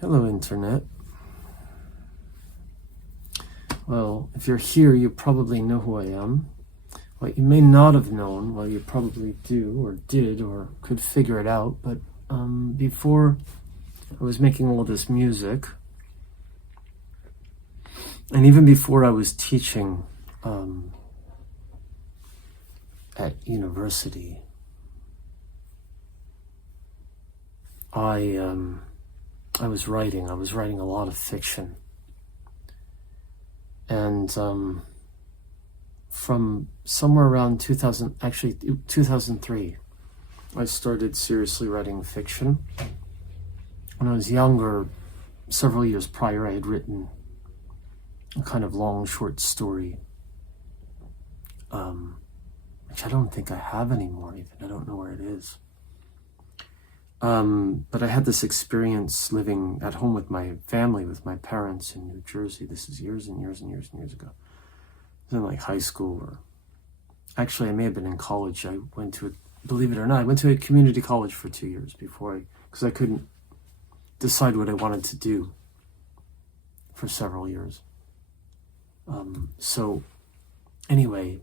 Hello, Internet. Well, if you're here, you probably know who I am. What you may not have known, well, you probably do, or did, or could figure it out, but before I was making all this music, and even before I was teaching at university, I was writing a lot of fiction. And from somewhere around 2003, I started seriously writing fiction. When I was younger, several years prior, I had written a kind of long short story, which I don't think I have anymore even. I don't know where it is. But I had this experience living at home with my family, with my parents in New Jersey. This is years and years and years and years ago. I was in like high school, or actually I may have been in college. I went to, believe it or not, I went to a community college for 2 years because I couldn't decide what I wanted to do for several years. So anyway,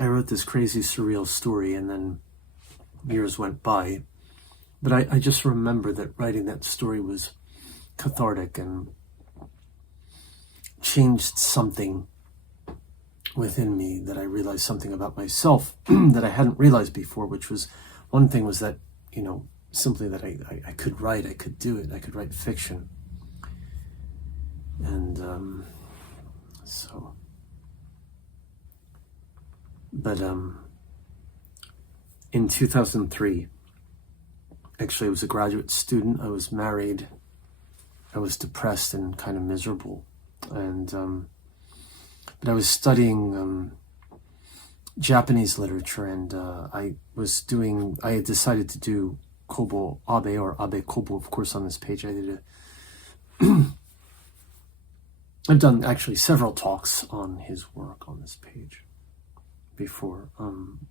I wrote this crazy surreal story, and then years went by. But I just remember that writing that story was cathartic and changed something within me, that I realized something about myself that I hadn't realized before, which was, one thing was that, simply that I could write, I could do it, I could write fiction. And But in 2003, actually I was a graduate student, I was married, I was depressed and kind of miserable, and but I was studying Japanese literature, and I had decided to do Kobo Abe, or Abe Kobo. Of course, on this page I did I've done actually several talks on his work on this page before.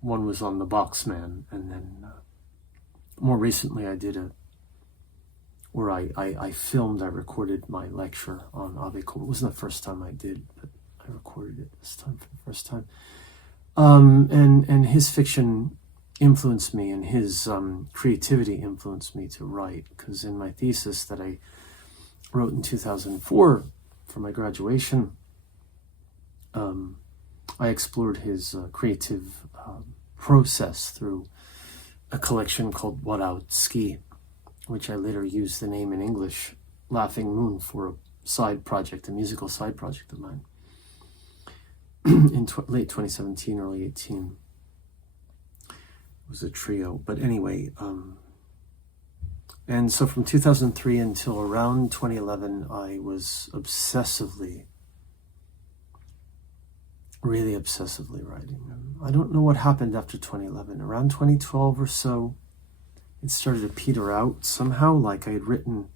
One was on the Boxman, and then more recently I did where I recorded my lecture on Abe Kobo. It wasn't the first time I did, but I recorded it this time for the first time. And his fiction influenced me, and his creativity influenced me to write, because in my thesis that I wrote in 2004 for my graduation, I explored his creative process through a collection called Waratsuki, which I later used the name in English, Laughing Moon, for a side project, a musical side project of mine, in late 2017, early 18. It was a trio, but anyway, and so from 2003 until around 2011, I was really obsessively writing. I don't know what happened after 2011. Around 2012 or so, it started to peter out somehow. Like I had written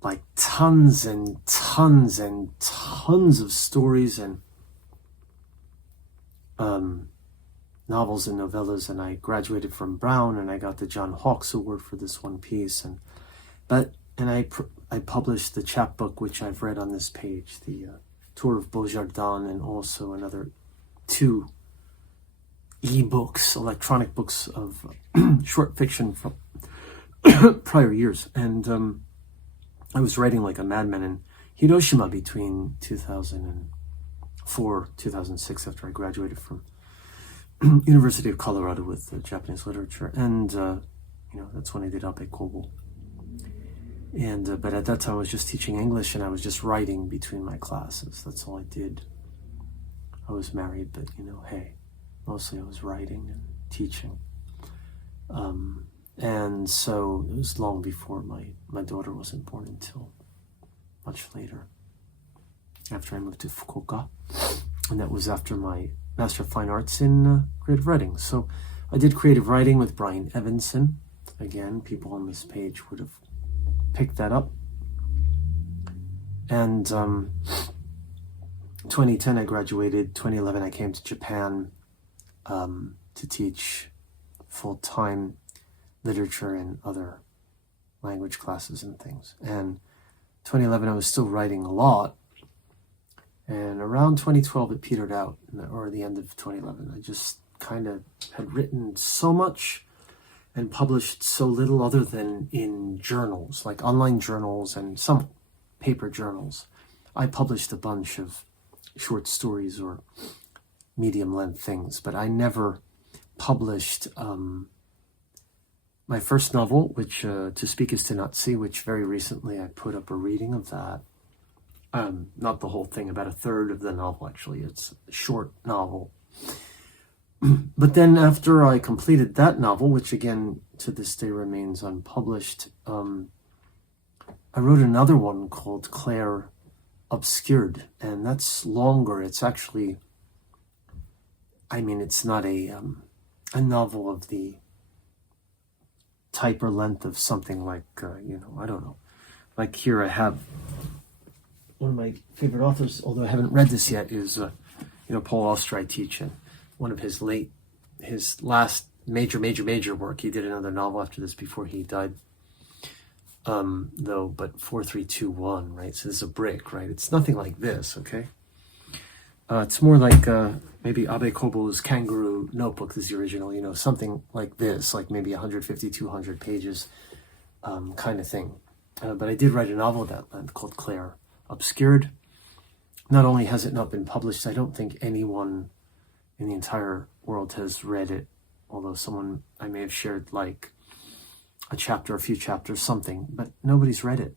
like tons and tons and tons of stories and novels and novellas, and I graduated from Brown, and I got the John Hawkes Award for this one piece, and I published the chapbook, which I've read on this page, the Tour of Beaujardin, and also another 2 e-books, electronic books of short fiction from prior years. And I was writing like a madman in Hiroshima between 2004, 2006, after I graduated from University of Colorado with Japanese literature, and that's when I did Abe Kobo. And but at that time I was just teaching English, and I was just writing between my classes. That's all I did. I was married, but hey, mostly I was writing and teaching. And so it was long before my daughter wasn't born, until much later, after I moved to Fukuoka, and that was after my Master of Fine Arts in creative writing. So I did creative writing with Brian Evanson. Again, people on this page would have picked that up. And 2010 I graduated. 2011 I came to Japan to teach full-time literature and other language classes and things. And 2011, I was still writing a lot. And around 2012, it petered out, or the end of 2011. I just kind of had written so much and published so little other than in journals, like online journals and some paper journals. I published a bunch of short stories or medium-length things, but I never published my first novel, which To Speak is to Not See, which very recently I put up a reading of that. Not the whole thing, about a third of the novel, actually. It's a short novel. But then after I completed that novel, which again to this day remains unpublished, I wrote another one called Claire Obscured, and that's longer. It's actually, I mean, it's not a novel of the type or length of something like, I don't know. Like here I have one of my favorite authors, although I haven't read this yet, is, Paul Auster, I teach, and one of his last major work. He did another novel after this before he died, though, but 4321, right? So this is a brick, right? It's nothing like this, okay? It's more like maybe Abe Kobo's Kangaroo Notebook is the original, something like this, like maybe 150, 200 pages kind of thing. But I did write a novel of that length called Claire Obscured. Not only has it not been published, I don't think anyone in the entire world has read it, although someone I may have shared like a chapter, a few chapters, something, but nobody's read it.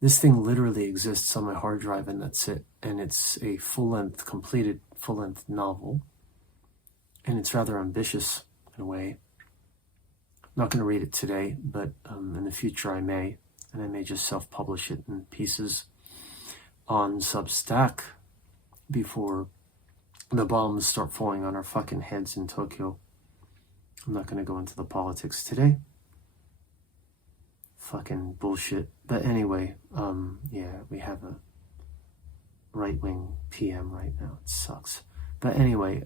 This thing literally exists on my hard drive, and that's it. And it's a completed full-length novel. And it's rather ambitious in a way. I'm not going to read it today, but in the future I may. And I may just self-publish it in pieces on Substack before the bombs start falling on our fucking heads in Tokyo. I'm not going to go into the politics today. Fucking bullshit. But anyway, we have a right-wing PM right now. It sucks. But anyway,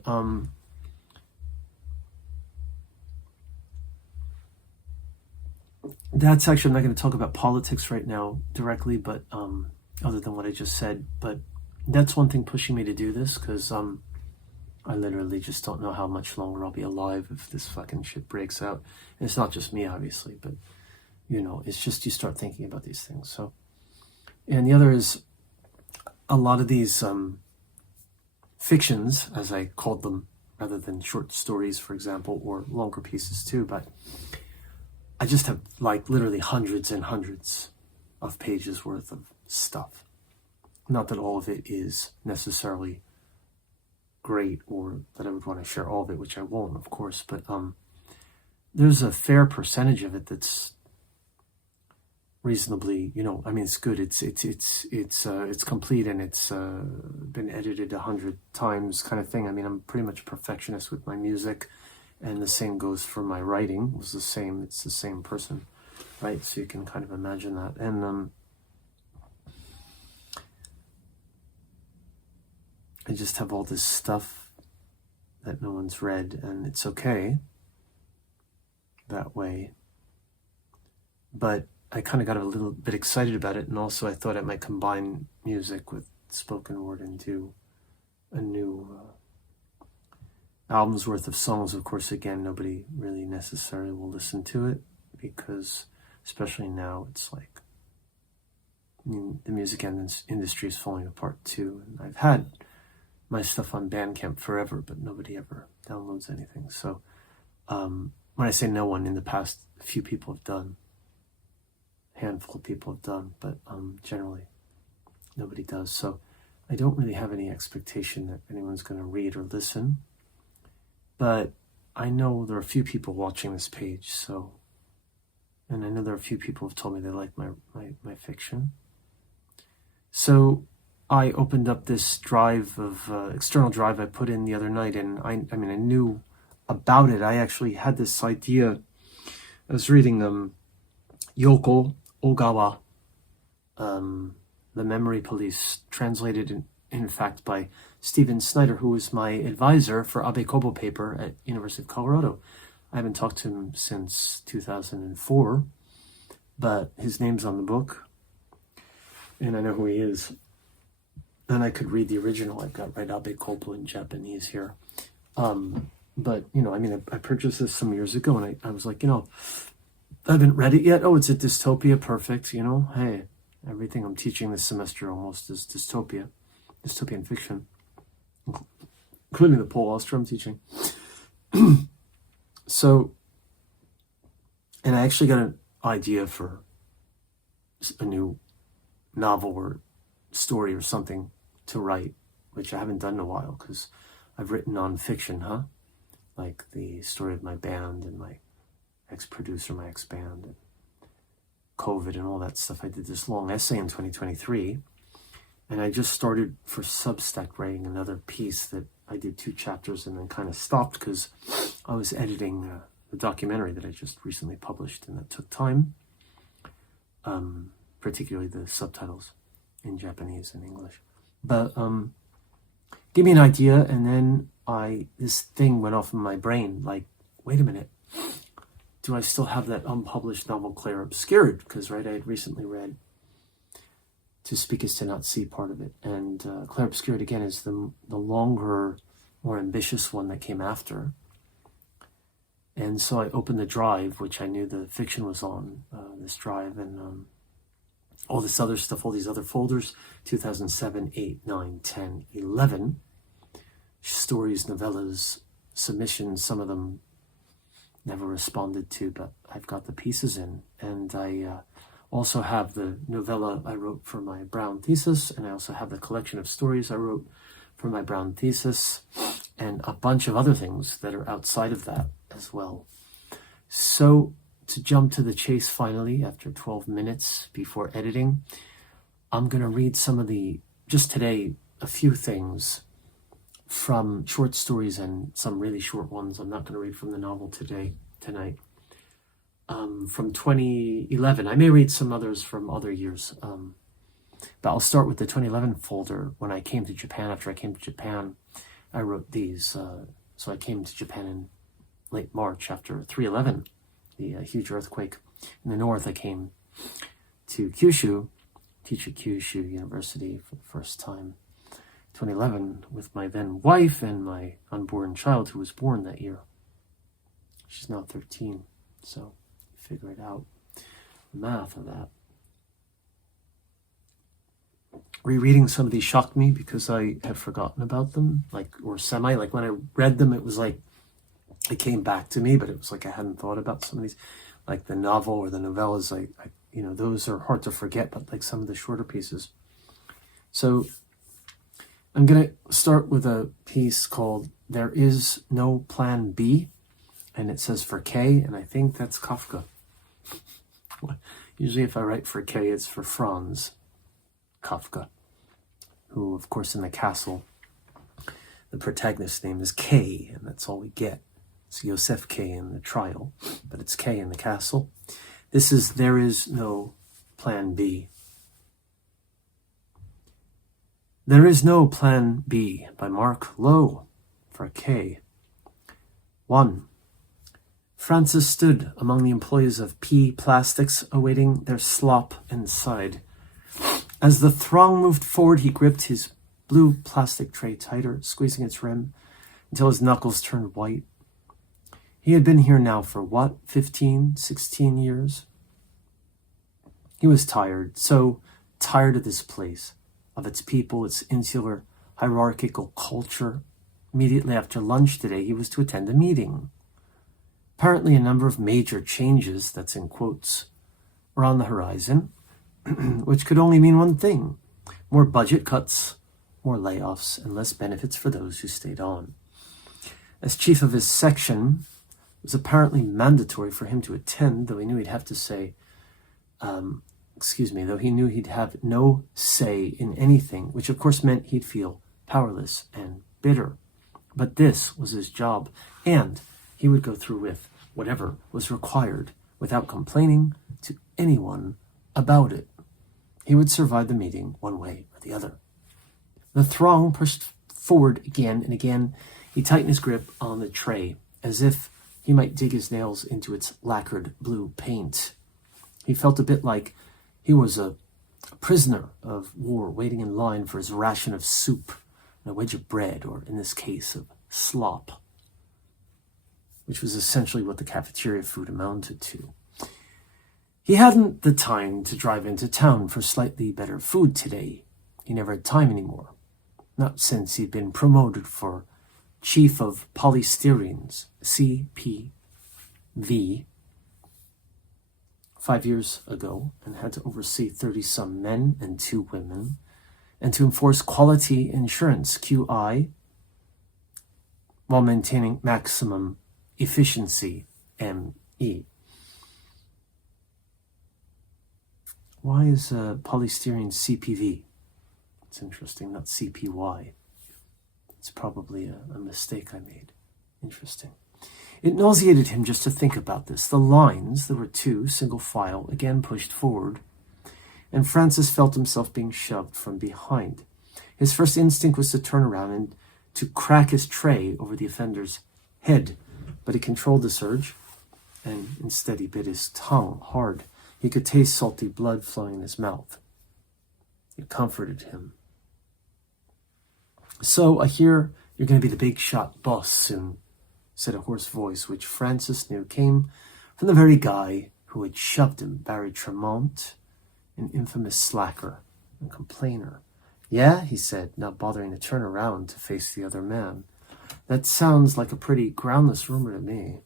that's actually, I'm not going to talk about politics right now directly, but other than what I just said. But that's one thing pushing me to do this, because I literally just don't know how much longer I'll be alive if this fucking shit breaks out. And it's not just me, obviously, but it's just you start thinking about these things. So, and the other is a lot of these fictions, as I called them, rather than short stories, for example, or longer pieces too, but I just have like literally hundreds and hundreds of pages worth of stuff. Not that all of it is necessarily great or that I would want to share all of it, which I won't, of course, but there's a fair percentage of it that's reasonably, it's good. It's complete, and it's been edited 100 times kind of thing. I mean, I'm pretty much a perfectionist with my music, and the same goes for my writing. It's the same person, right? So you can kind of imagine that. And I just have all this stuff that no one's read, and it's okay that way. But I kind of got a little bit excited about it, and also I thought I might combine music with spoken word and do a new album's worth of songs. Of course, again, nobody really necessarily will listen to it, because especially now, it's like the music industry is falling apart too. And I've had my stuff on Bandcamp forever, but nobody ever downloads anything. So when I say no one, in the past, a few people have done. Handful of people have done, but generally nobody does. So I don't really have any expectation that anyone's going to read or listen, but I know there are a few people watching this page, and I know there are a few people who have told me they like my fiction. So I opened up this drive of external drive I put in the other night, and I knew about it. I actually had this idea. I was reading Yoko Ogawa, The Memory Police, translated in fact by Stephen Snyder, who was my advisor for Abe Kobo paper at University of Colorado. I haven't talked to him since 2004, but his name's on the book, and I know who he is. And I could read the original. I've got Right Abe Koppel in Japanese here. But, I purchased this some years ago, and I was like, I haven't read it yet. Oh, it's a dystopia. Perfect. Hey, everything I'm teaching this semester almost is dystopian fiction, including the Paul Auster I'm teaching. So, and I actually got an idea for a new novel or story or something to write, which I haven't done in a while, because I've written nonfiction, like the story of my band and my ex-producer, my ex-band, and COVID and all that stuff. I did this long essay in 2023, and I just started for Substack writing another piece that I did 2 chapters and then kind of stopped because I was editing the documentary that I just recently published, and that took time, particularly the subtitles in Japanese and English. But give me an idea, and then this thing went off in my brain, like, wait a minute, do I still have that unpublished novel Claire Obscured? Because, I had recently read To Speak Is to Not See part of it, and Claire Obscured, again, is the longer, more ambitious one that came after. And so I opened the drive, which I knew the fiction was on, this drive, and all this other stuff, all these other folders, 2007, 8, 9, 10, 11, stories, novellas, submissions, some of them never responded to, but I've got the pieces in. And I also have the novella I wrote for my Brown thesis, and I also have the collection of stories I wrote for my Brown thesis, and a bunch of other things that are outside of that as well. So, to jump to the chase finally, after 12 minutes before editing, I'm going to read just today, a few things from short stories and some really short ones. I'm not going to read from the novel tonight. From 2011. I may read some others from other years. But I'll start with the 2011 folder. When I came to Japan, after I came to Japan, I wrote these. So I came to Japan in late March after 3/11. The huge earthquake in the north. I came to Kyushu, teach at Kyushu University for the first time, 2011, with my then wife and my unborn child who was born that year. She's now 13, so figure it out, the math of that. Rereading some of these shocked me because I had forgotten about them, or semi. Like when I read them, it was like it came back to me, but it was like I hadn't thought about some of these, like the novel or the novellas. Those are hard to forget, but like some of the shorter pieces. So I'm going to start with a piece called There Is No Plan B, and it says for K, and I think that's Kafka. Usually if I write for K, it's for Franz Kafka, who, of course, in The Castle, the protagonist's name is K, and that's all we get. It's Yosef K in the trial, but it's K in The Castle. This is There Is No Plan B. There is no Plan B by Marc Lowe for K. 1. Francis stood among the employees of P Plastics, awaiting their slop inside. As the throng moved forward, he gripped his blue plastic tray tighter, squeezing its rim until his knuckles turned white. He had been here now for 15, 16 years? He was tired, so tired of this place, of its people, its insular, hierarchical culture. Immediately after lunch today, he was to attend a meeting. Apparently a number of major changes, that's in quotes, were on the horizon, which could only mean one thing: more budget cuts, more layoffs, and less benefits for those who stayed on. As chief of his section, it was apparently mandatory for him to attend, though he knew he'd have to say, though he knew he'd have no say in anything, which of course meant he'd feel powerless and bitter. But this was his job, and he would go through with whatever was required without complaining to anyone about it. He would survive the meeting one way or the other. The throng pushed forward again and again. He tightened his grip on the tray, as if he might dig his nails into its lacquered blue paint. He felt a bit like he was a prisoner of war waiting in line for his ration of soup and a wedge of bread, or in this case, of slop, which was essentially what the cafeteria food amounted to. He hadn't the time to drive into town for slightly better food today. He never had time anymore. Not since he'd been promoted for Chief of Polystyrenes, CPV, 5 years ago, and had to oversee 30-some men and 2 women, and to enforce quality insurance, QI, while maintaining maximum efficiency, ME. Why is polystyrene CPV? It's interesting, not CPY. It's probably a mistake I made. Interesting. It nauseated him just to think about this. The lines, there were 2, single file, again pushed forward, and Francis felt himself being shoved from behind. His first instinct was to turn around and to crack his tray over the offender's head, but he controlled this urge, and instead he bit his tongue hard. He could taste salty blood flowing in his mouth. It comforted him. "So, I hear you're going to be the big shot boss soon," said a hoarse voice, which Francis knew came from the very guy who had shoved him, Barry Tremont, an infamous slacker and complainer. "Yeah," he said, not bothering to turn around to face the other man. "That sounds like a pretty groundless rumor to me."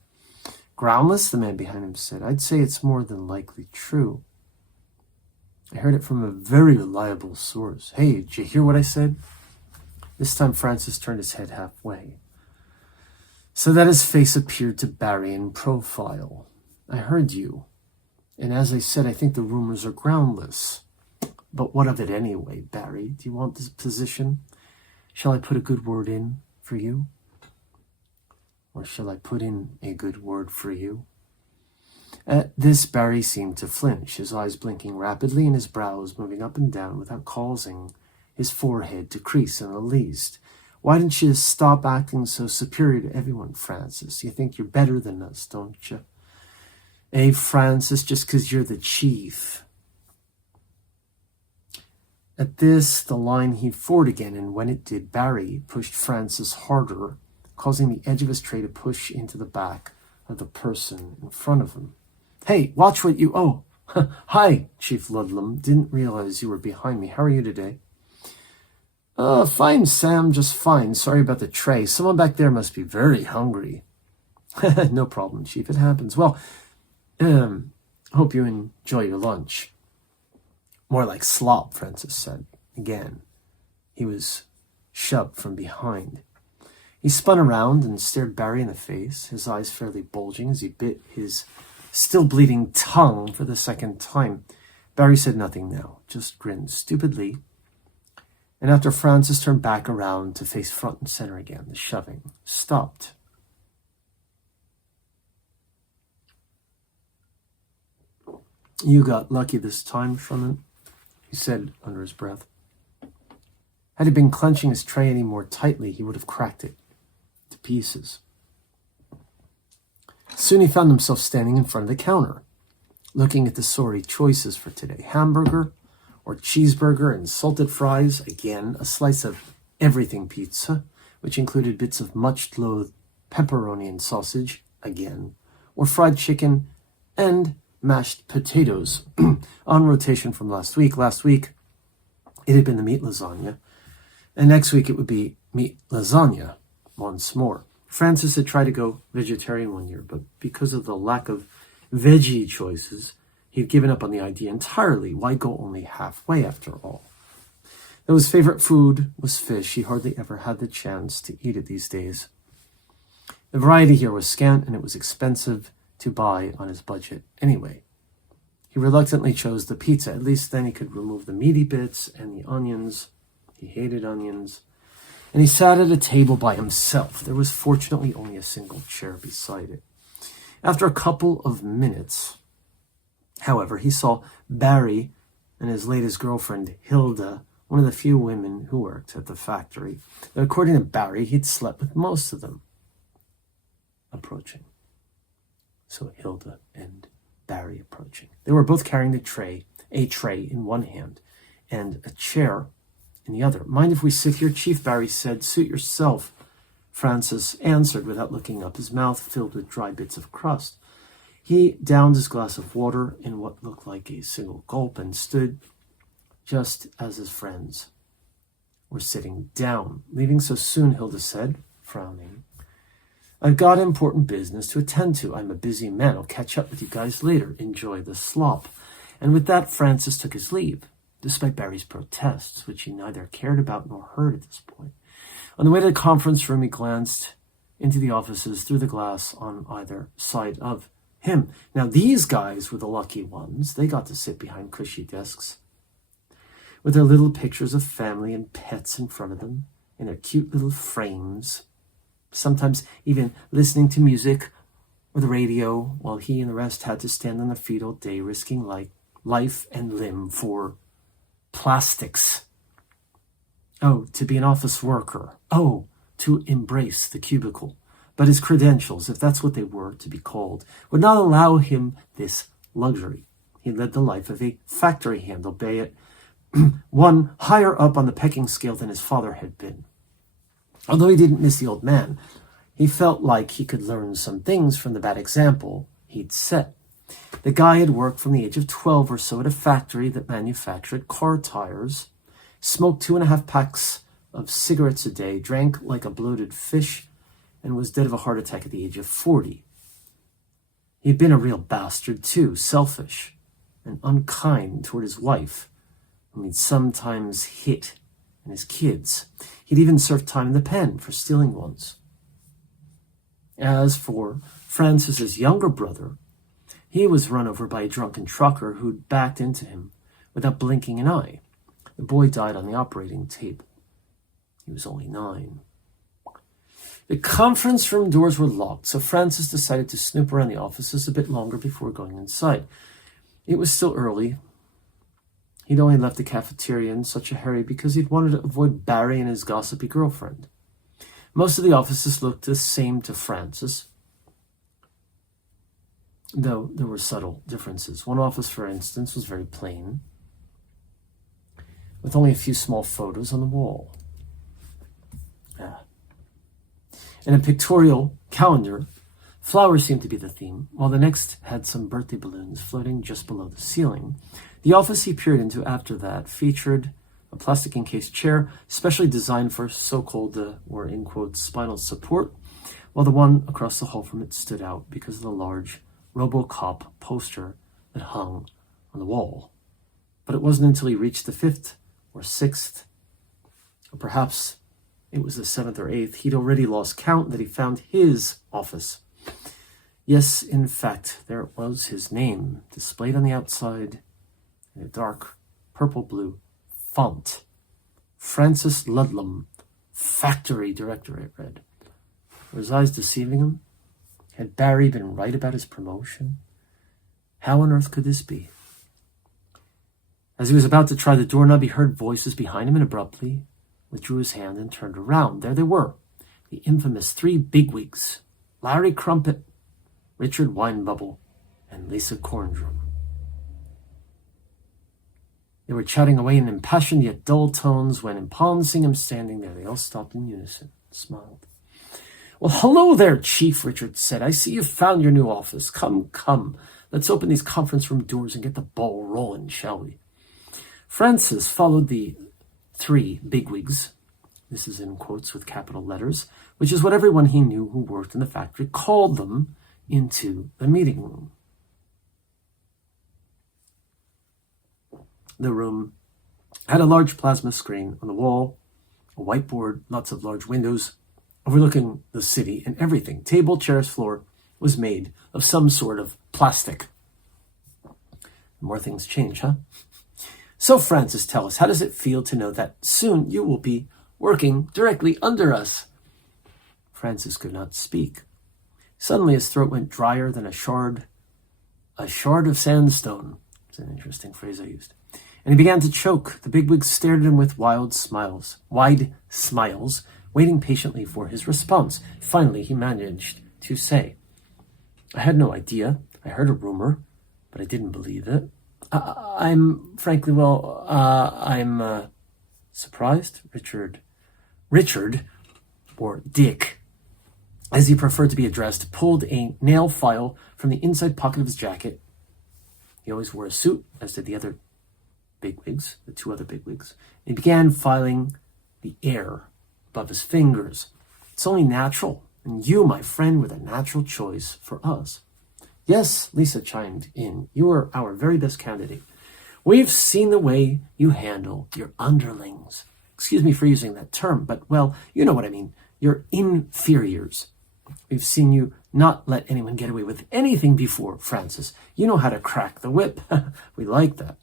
"Groundless?" the man behind him said. "I'd say it's more than likely true. I heard it from a very reliable source. Hey, did you hear what I said?" This time Francis turned his head halfway, so that his face appeared to Barry in profile. "I heard you. And as I said, I think the rumors are groundless. But what of it anyway, Barry? Do you want this position? Shall I put a good word in for you? Or shall I put in a good word for you?" At this, Barry seemed to flinch, his eyes blinking rapidly and his brows moving up and down without causing his forehead to crease in the least. "Why don't you stop acting so superior to everyone, Francis? You think you're better than us, don't you? Eh, Francis, just 'cause you're the chief." At this, the line heaved forward again, and when it did, Barry pushed Francis harder, causing the edge of his tray to push into the back of the person in front of him. "Hey, watch what you... Oh, hi, Chief Ludlam. Didn't realize you were behind me. How are you today?" Fine, Sam, just fine. Sorry about the tray. Someone back there must be very hungry." "No problem, Chief. It happens. Well, hope you enjoy your lunch." "More like slop," Francis said. Again, he was shoved from behind. He spun around and stared Barry in the face, his eyes fairly bulging as he bit his still bleeding tongue for the second time. Barry said nothing now, just grinned stupidly. And after Francis turned back around to face front and center again, the shoving stopped. "You got lucky this time, Sherman," he said under his breath. Had he been clenching his tray any more tightly, he would have cracked it to pieces. Soon he found himself standing in front of the counter, looking at the sorry choices for today. Hamburger or cheeseburger and salted fries, again, a slice of everything pizza, which included bits of much-loathed pepperoni and sausage, again, or fried chicken and mashed potatoes, on rotation from last week. Last week, it had been the meat lasagna, and next week it would be meat lasagna once more. Francis had tried to go vegetarian one year, but because of the lack of veggie choices, he'd given up on the idea entirely. Why go only halfway, after all? Though his favorite food was fish, he hardly ever had the chance to eat it these days. The variety here was scant, and it was expensive to buy on his budget anyway. He reluctantly chose the pizza. At least then he could remove the meaty bits and the onions. He hated onions. And he sat at a table by himself. There was fortunately only a single chair beside it. After a couple of minutes, however, he saw Barry and his latest girlfriend, Hilda, one of the few women who worked at the factory. But according to Barry, he'd slept with most of them, approaching. So Hilda and Barry approaching. They were both carrying a tray in one hand and a chair in the other. Mind if we sit here, Chief? Barry said. Suit yourself, Francis answered without looking up, his mouth filled with dry bits of crust. He downed his glass of water in what looked like a single gulp and stood just as his friends were sitting down. Leaving so soon, Hilda said, frowning. I've got important business to attend to. I'm a busy man. I'll catch up with you guys later. Enjoy the slop. And with that, Francis took his leave, despite Barry's protests, which he neither cared about nor heard at this point. On the way to the conference room, he glanced into the offices through the glass on either side of him. Now, these guys were the lucky ones. They got to sit behind cushy desks with their little pictures of family and pets in front of them, in their cute little frames, sometimes even listening to music or the radio, while he and the rest had to stand on their feet all day, risking life and limb for plastics. Oh, to be an office worker. Oh, to embrace the cubicle. But his credentials, if that's what they were to be called, would not allow him this luxury. He led the life of a factory hand, albeit one higher up on the pecking scale than his father had been. Although he didn't miss the old man, he felt like he could learn some things from the bad example he'd set. The guy had worked from the age of 12 or so at a factory that manufactured car tires, smoked 2.5 packs of cigarettes a day, drank like a bloated fish, and was dead of a heart attack at the age of 40. He'd been a real bastard, too, selfish and unkind toward his wife, whom he'd sometimes hit, and his kids. He'd even served time in the pen for stealing once. As for Francis's younger brother, he was run over by a drunken trucker who'd backed into him without blinking an eye. The boy died on the operating table. He was only 9. The conference room doors were locked, so Francis decided to snoop around the offices a bit longer before going inside. It was still early. He'd only left the cafeteria in such a hurry because he'd wanted to avoid Barry and his gossipy girlfriend. Most of the offices looked the same to Francis, though there were subtle differences. One office, for instance, was very plain, with only a few small photos on the wall. In a pictorial calendar, flowers seemed to be the theme, while the next had some birthday balloons floating just below the ceiling. The office he peered into after that featured a plastic-encased chair, specially designed for so-called, or in quotes, spinal support, while the one across the hall from it stood out because of the large RoboCop poster that hung on the wall. But it wasn't until he reached the 5th or 6th, or perhaps it was the 7th or 8th, he'd already lost count, that he found his office. Yes, in fact, there it was, his name, displayed on the outside in a dark purple-blue font. Francis Ludlam, Factory Director, it read. Were his eyes deceiving him? Had Barry been right about his promotion? How on earth could this be? As he was about to try the doorknob, he heard voices behind him and abruptly withdrew his hand and turned around. There they were, the infamous 3 bigwigs, Larry Crumpet, Richard Winebubble, and Lisa Corndrum. They were chatting away in impassioned yet dull tones when, upon seeing him standing there, they all stopped in unison and smiled. Well, hello there, Chief, Richard said. I see you've found your new office. Come. Let's open these conference room doors and get the ball rolling, shall we? Francis followed the 3 bigwigs, this is in quotes with capital letters, which is what everyone he knew who worked in the factory called them, into the meeting room. The room had a large plasma screen on the wall, a whiteboard, lots of large windows overlooking the city, and everything, table, chairs, floor, was made of some sort of plastic. More things change, huh? So, Francis, tell us, how does it feel to know that soon you will be working directly under us? Francis could not speak. Suddenly his throat went drier than a shard of sandstone. It's an interesting phrase I used. And he began to choke. The bigwigs stared at him with wide smiles, waiting patiently for his response. Finally, he managed to say, I had no idea. I heard a rumor, but I didn't believe it. I'm frankly, I'm surprised. Richard, or Dick, as he preferred to be addressed, pulled a nail file from the inside pocket of his jacket. He always wore a suit, as did the other bigwigs, the two other bigwigs. He began filing the air above his fingers. It's only natural, and you, my friend, were the natural choice for us. Yes, Lisa chimed in. You are our very best candidate. We've seen the way you handle your underlings. Excuse me for using that term, but, well, you know what I mean. Your inferiors. We've seen you not let anyone get away with anything before, Francis. You know how to crack the whip. We like that.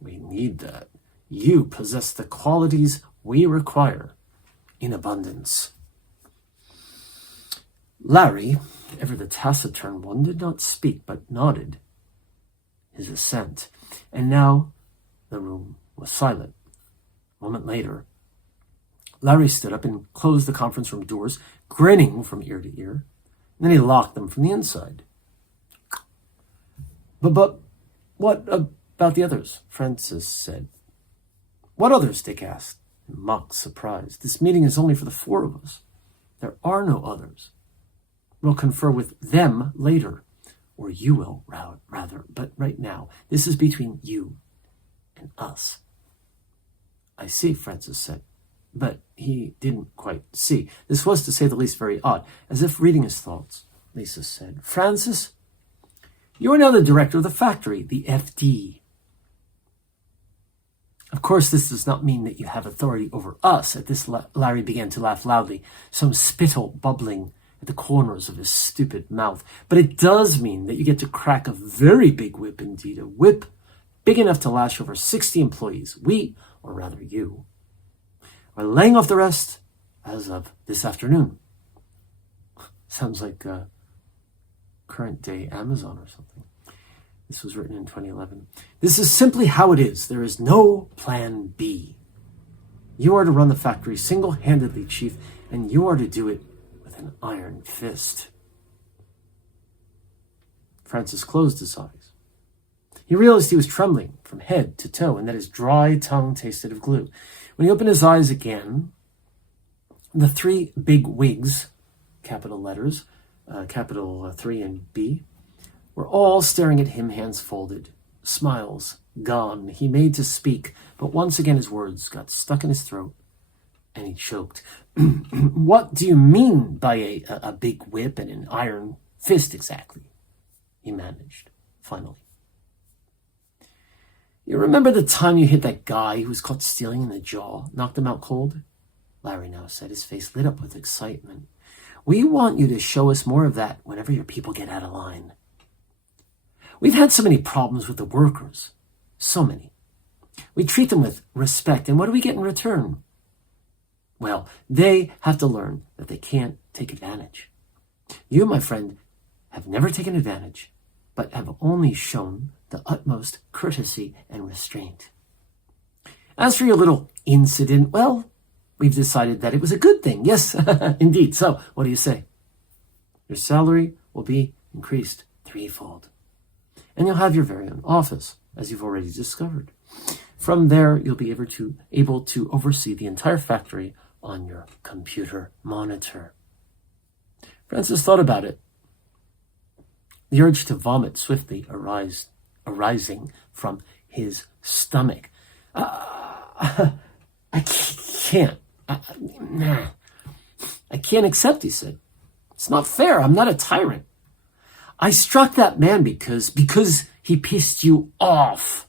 We need that. You possess the qualities we require in abundance. Larry, ever the taciturn one, did not speak, but nodded his assent. And now the room was silent. A moment later, Larry stood up and closed the conference room doors, grinning from ear to ear. And then he locked them from the inside. But what about the others? Francis said. What others? Dick asked, in mock surprise. This meeting is only for the four of us. There are no others. We'll confer with them later. Or you will, rather. But right now, this is between you and us. I see, Francis said. But he didn't quite see. This was, to say the least, very odd. As if reading his thoughts, Lisa said, Francis, you are now the director of the factory, the FD. Of course, this does not mean that you have authority over us. At this, Larry began to laugh loudly, some spittle bubbling at the corners of his stupid mouth. But it does mean that you get to crack a very big whip indeed, a whip big enough to lash over 60 employees. We, or rather you, are laying off the rest as of this afternoon. Sounds like current day Amazon or something. This was written in 2011. This is simply how it is. There is no plan B. You are to run the factory single-handedly, Chief, and you are to do it with an iron fist. Francis closed his eyes. He realized he was trembling from head to toe and that his dry tongue tasted of glue. When he opened his eyes again, the three big wigs, capital letters, capital 3 and B, were all staring at him, hands folded, smiles gone. He made to speak, but once again his words got stuck in his throat, and he choked. What do you mean by a big whip and an iron fist exactly? He managed, finally. You remember the time you hit that guy who was caught stealing in the jaw, knocked him out cold? Larry now said, his face lit up with excitement. We want you to show us more of that whenever your people get out of line. We've had so many problems with the workers. So many. We treat them with respect, and what do we get in return? Well, they have to learn that they can't take advantage. You, my friend, have never taken advantage, but have only shown the utmost courtesy and restraint. As for your little incident, well, we've decided that it was a good thing. Yes, indeed. So, what do you say? Your salary will be increased threefold. And you'll have your very own office, as you've already discovered. From there, you'll be able to oversee the entire factory on your computer monitor. Francis thought about it. The urge to vomit swiftly arising from his stomach. I can't. I can't accept, he said. It's not fair. I'm not a tyrant. I struck that man because he pissed you off.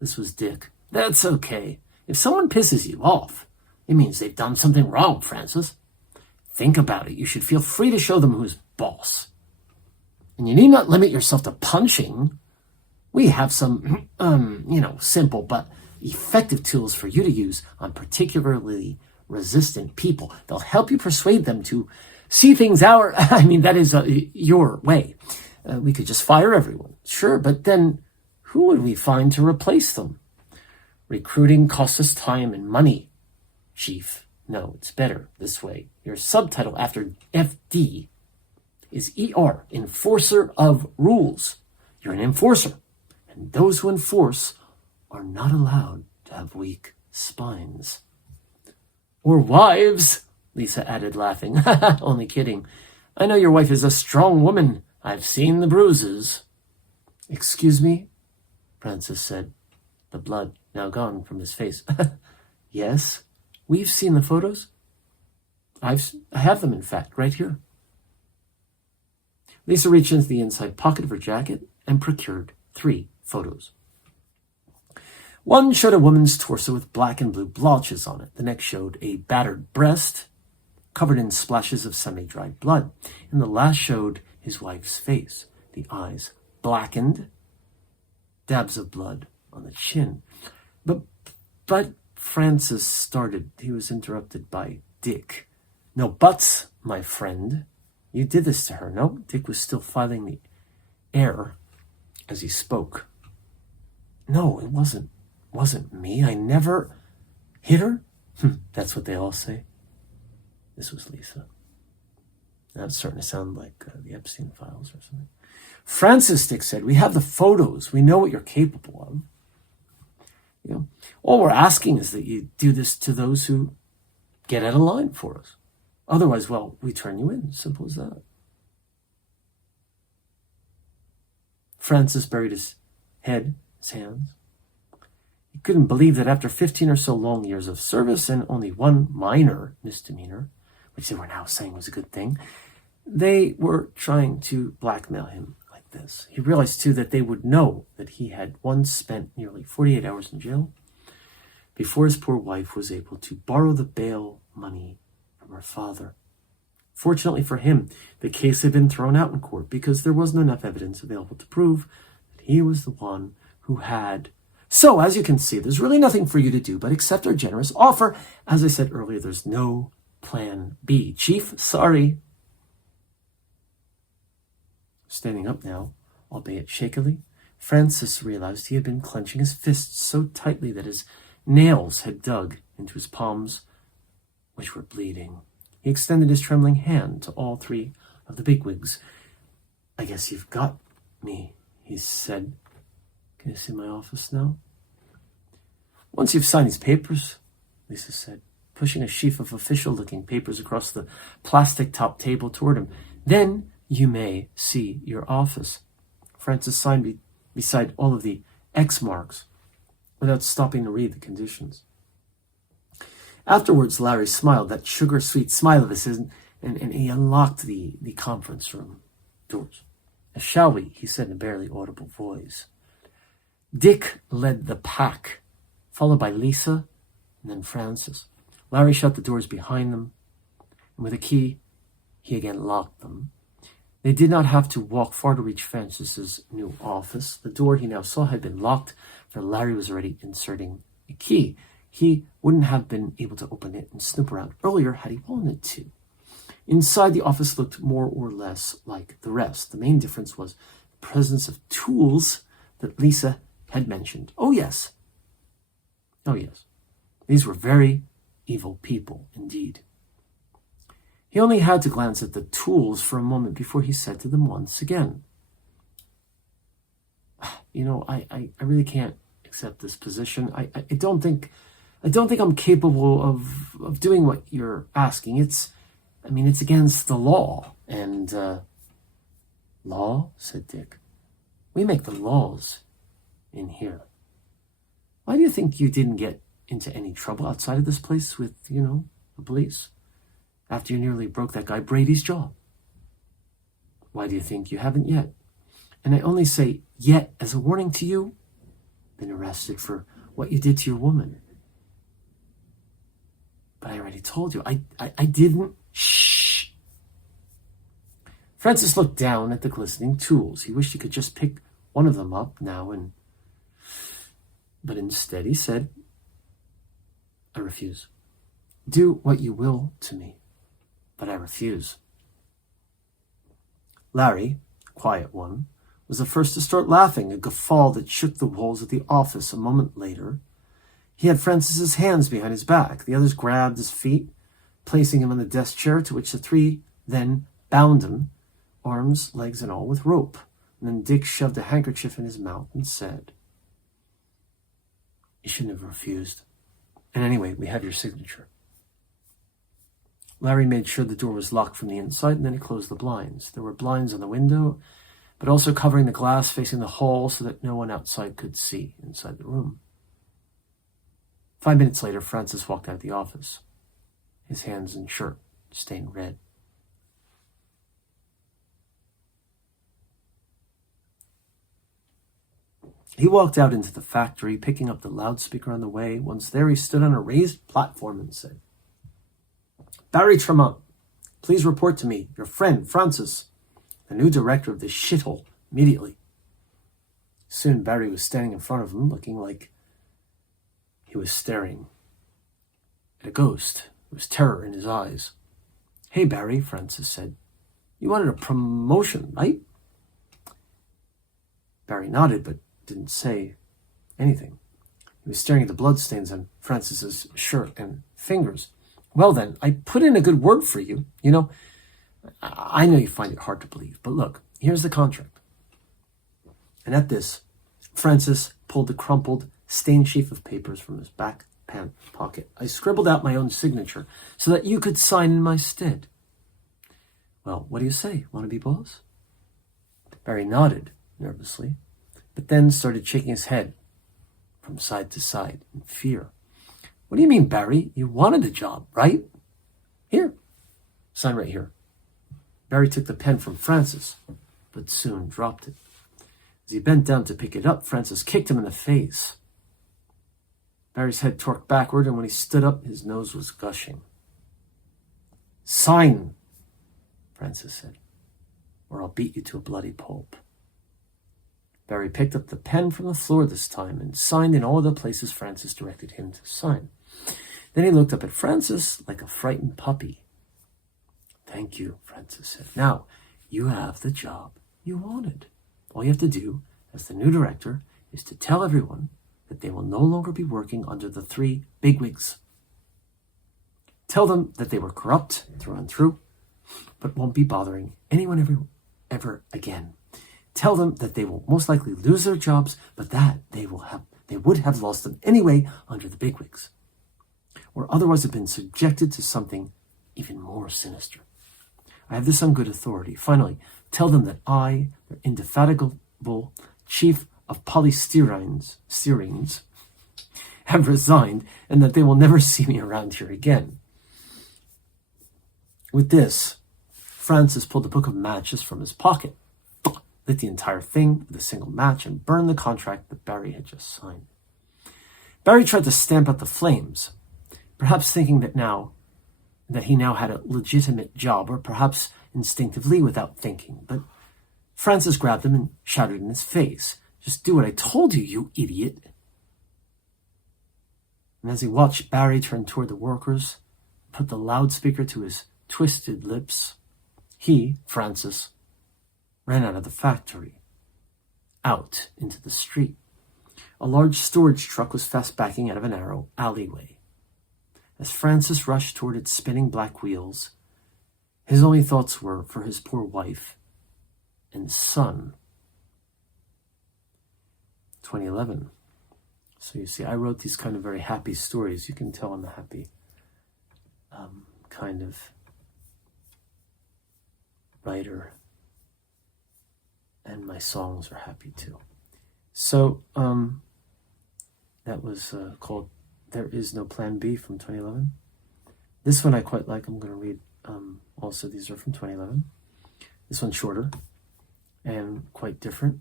This was Dick. That's okay. If someone pisses you off, it means they've done something wrong, Francis. Think about it. You should feel free to show them who's boss. And you need not limit yourself to punching. We have some, simple but effective tools for you to use on particularly resistant people. They'll help you persuade them to see things that is your way. We could just fire everyone. Sure, but then who would we find to replace them? Recruiting costs us time and money, Chief. No, it's better this way. Your subtitle after FD is ER, enforcer of rules. You're an enforcer, and those who enforce are not allowed to have weak spines. Or wives, Lisa added, laughing. Only kidding. I know your wife is a strong woman. I've seen the bruises. Excuse me, Francis said, the blood now gone from his face. Yes, we've seen the photos. I have them, in fact, right here. Lisa reached into the inside pocket of her jacket and procured 3 photos. One showed a woman's torso with black and blue blotches on it. The next showed a battered breast covered in splashes of semi-dried blood. And the last showed his wife's face, the eyes blackened, dabs of blood on the chin. But Francis started. He was interrupted by Dick. No buts, my friend. You did this to her. No, Dick was still filing the air as he spoke. No, it wasn't me. I never hit her. That's what they all say. This was Lisa. Now it's starting to sound like the Epstein files or something. Francis, Dick said, we have the photos. We know what you're capable of. You know, all we're asking is that you do this to those who get out of line for us. Otherwise, well, we turn you in. Simple as that. Francis buried his head, his hands. He couldn't believe that after 15 or so long years of service and only one minor misdemeanor, which they were now saying was a good thing, they were trying to blackmail him like this. He realized, too, that they would know that he had once spent nearly 48 hours in jail before his poor wife was able to borrow the bail money from her father. Fortunately for him, the case had been thrown out in court because there wasn't enough evidence available to prove that he was the one who had. So, as you can see, there's really nothing for you to do but accept our generous offer. As I said earlier, there's no plan B. Chief, sorry. Standing up now, albeit shakily, Francis realized he had been clenching his fists so tightly that his nails had dug into his palms, which were bleeding. He extended his trembling hand to all 3 of the bigwigs. I guess you've got me, he said. Can you see my office now? Once you've signed these papers, Lisa said, pushing a sheaf of official-looking papers across the plastic-topped table toward him, then you may see your office. Francis signed beside all of the X marks without stopping to read the conditions. Afterwards, Larry smiled, that sugar-sweet smile of his, and he unlocked the conference room doors. Shall we? He said in a barely audible voice. Dick led the pack, followed by Lisa and then Francis. Larry shut the doors behind them, and with a key, he again locked them. They did not have to walk far to reach Francis's new office. The door he now saw had been locked, for Larry was already inserting a key. He wouldn't have been able to open it and snoop around earlier had he wanted to. Inside, the office looked more or less like the rest. The main difference was the presence of tools that Lisa had mentioned. Oh, yes. These were very evil people indeed. He only had to glance at the tools for a moment before he said to them once again, I really can't accept this position. I don't think I'm capable of doing what you're asking. It's against the law. And law, said Dick. We make the laws in here. Why do you think you didn't get into any trouble outside of this place with, the police? After you nearly broke that guy Brady's jaw? Why do you think you haven't yet? And I only say yet as a warning to you. Been arrested for what you did to your woman. But I already told you. I didn't. Shh. Francis looked down at the glistening tools. He wished he could just pick one of them up now but instead he said, I refuse. Do what you will to me, but I refuse. Larry, quiet one, was the first to start laughing, a guffaw that shook the walls of the office. A moment later, he had Francis's hands behind his back. The others grabbed his feet, placing him on the desk chair, to which the 3 then bound him arms, legs, and all, with rope. And then Dick shoved a handkerchief in his mouth and said, "You shouldn't have refused. And anyway, we have your signature." Larry made sure the door was locked from the inside, and then he closed the blinds. There were blinds on the window, but also covering the glass facing the hall so that no one outside could see inside the room. 5 minutes later, Francis walked out of the office, his hands and shirt stained red. He walked out into the factory, picking up the loudspeaker on the way. Once there, he stood on a raised platform and said, "Barry Tremont, please report to me, your friend, Francis, the new director of this shithole, immediately." Soon Barry was standing in front of him, looking like he was staring at a ghost. There was terror in his eyes. "Hey, Barry," Francis said. "You wanted a promotion, right?" Barry nodded, but didn't say anything. He was staring at the bloodstains on Francis's shirt and fingers. "Well then, I put in a good word for you. You know, I know you find it hard to believe, but look, here's the contract." And at this, Francis pulled the crumpled, stained sheaf of papers from his back pant pocket. "I scribbled out my own signature so that you could sign in my stead." "Well, what do you say? Want to be boss?" Barry nodded nervously, but then started shaking his head from side to side in fear. "What do you mean, Barry? You wanted the job, right? Here, sign right here." Barry took the pen from Francis, but soon dropped it. As he bent down to pick it up, Francis kicked him in the face. Barry's head torqued backward, and when he stood up, his nose was gushing. "Sign," Francis said, "or I'll beat you to a bloody pulp." Barry picked up the pen from the floor this time and signed in all the places Francis directed him to sign. Then he looked up at Francis like a frightened puppy. "Thank you," Francis said. "Now, you have the job you wanted. All you have to do, as the new director, is to tell everyone that they will no longer be working under the 3 bigwigs. Tell them that they were corrupt through and through, but won't be bothering anyone ever again. Tell them that they will most likely lose their jobs, but that they would have lost them anyway under the bigwigs, or otherwise have been subjected to something even more sinister. I have this on good authority. Finally, tell them that I, their indefatigable chief of polystyrene, have resigned, and that they will never see me around here again." With this, Francis pulled a book of matches from his pocket, lit the entire thing with a single match, and burned the contract that Barry had just signed. Barry tried to stamp out the flames, perhaps thinking that he now had a legitimate job, or perhaps instinctively without thinking, but Francis grabbed him and shouted in his face, "Just do what I told you, you idiot." And as he watched Barry turn toward the workers, put the loudspeaker to his twisted lips, he, Francis, ran out of the factory, out into the street. A large storage truck was fast backing out of a narrow alleyway. As Francis rushed toward its spinning black wheels, his only thoughts were for his poor wife and son. 2011. So you see, I wrote these kind of very happy stories. You can tell I'm a happy kind of writer. And my songs are happy too. So that was called "There Is No Plan B" from 2011. This one I quite like. I'm going to read also. These are from 2011. This one's shorter and quite different.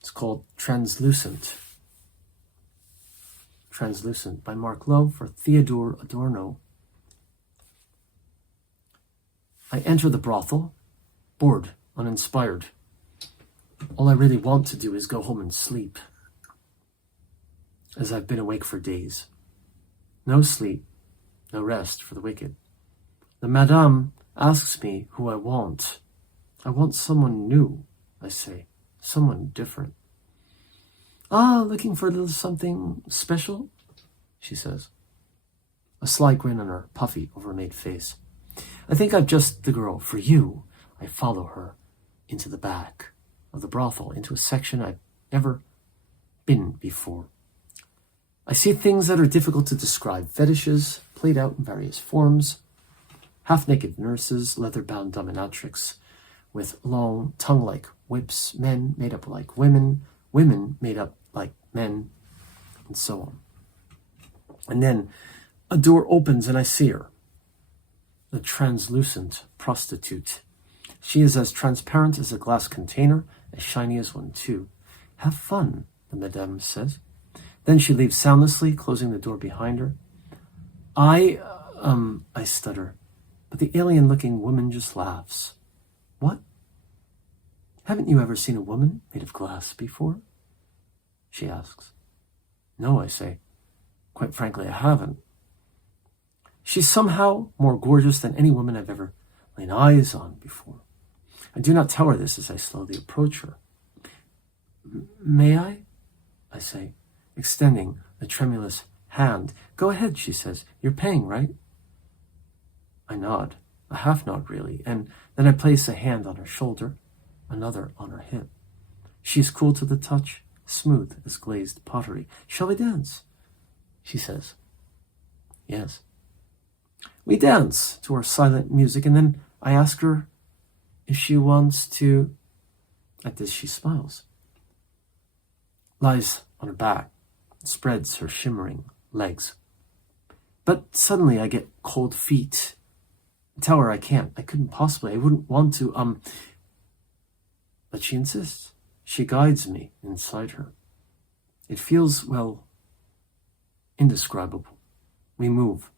It's called Translucent. Translucent by Marc Lowe for Theodore Adorno. I enter the brothel, bored, uninspired. All I really want to do is go home and sleep, as I've been awake for days. No sleep, no rest for the wicked. The madame asks me who I want. I want someone new, I say, someone different. "Ah, looking for a little something special?" she says, a sly grin on her puffy, overmade face. "I think I've just the girl for you. I follow her into the back of the brothel, into a section I've never been before. I see things that are difficult to describe, fetishes played out in various forms, half-naked nurses, leather-bound dominatrix with long tongue-like whips, men made up like women, women made up like men, and so on. And then a door opens and I see her, the translucent prostitute. She is as transparent as a glass container, as shiny as one too. Have fun, the madame says. Then she leaves soundlessly, closing the door behind her. I stutter, but the alien-looking woman just laughs. What? Haven't you ever seen a woman made of glass before? She asks. No, I say. Quite frankly, I haven't. She's somehow more gorgeous than any woman I've ever laid eyes on before. I do not tell her this as I slowly approach her. May I say, extending a tremulous hand. Go ahead, she says. You're paying, right? I nod, a half nod really, and then I place a hand on her shoulder, another on her hip. She's cool to the touch, smooth as glazed pottery. Shall we dance? She says. Yes. We dance to our silent music, and then I ask her if she wants to. At this she smiles, lies on her back, spreads her shimmering legs. But suddenly I get cold feet. I tell her I can't. I couldn't possibly. I wouldn't want to. But she insists. She guides me inside her. It feels, well, indescribable. We move,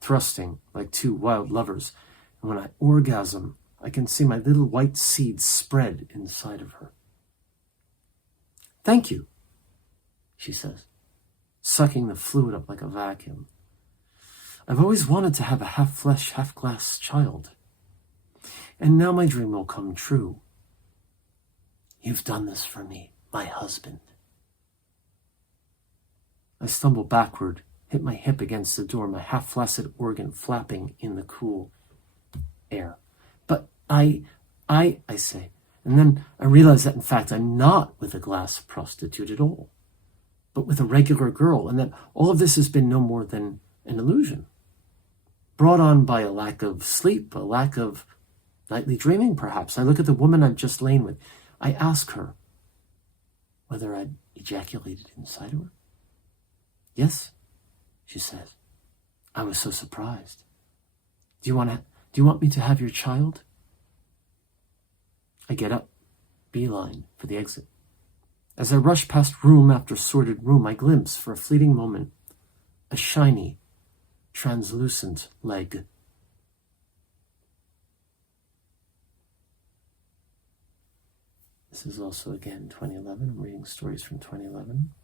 thrusting like two wild lovers, and when I orgasm, I can see my little white seeds spread inside of her. Thank you, she says, sucking the fluid up like a vacuum. I've always wanted to have a half-flesh, half-glass child, and now my dream will come true. You've done this for me, my husband. I stumble backward, hit my hip against the door, my half-flaccid organ flapping in the cool air. But I say, and then I realize that in fact I'm not with a glass prostitute at all, but with a regular girl, and that all of this has been no more than an illusion, brought on by a lack of sleep, a lack of nightly dreaming, perhaps. I look at the woman I've just lain with. I ask her whether I'd ejaculated inside of her. Yes, she says. I was so surprised. Do you want me to have your child? I get up, beeline for the exit. As I rush past room after sordid room, I glimpse for a fleeting moment a shiny, translucent leg. This is also, again, 2011. I'm reading stories from 2011.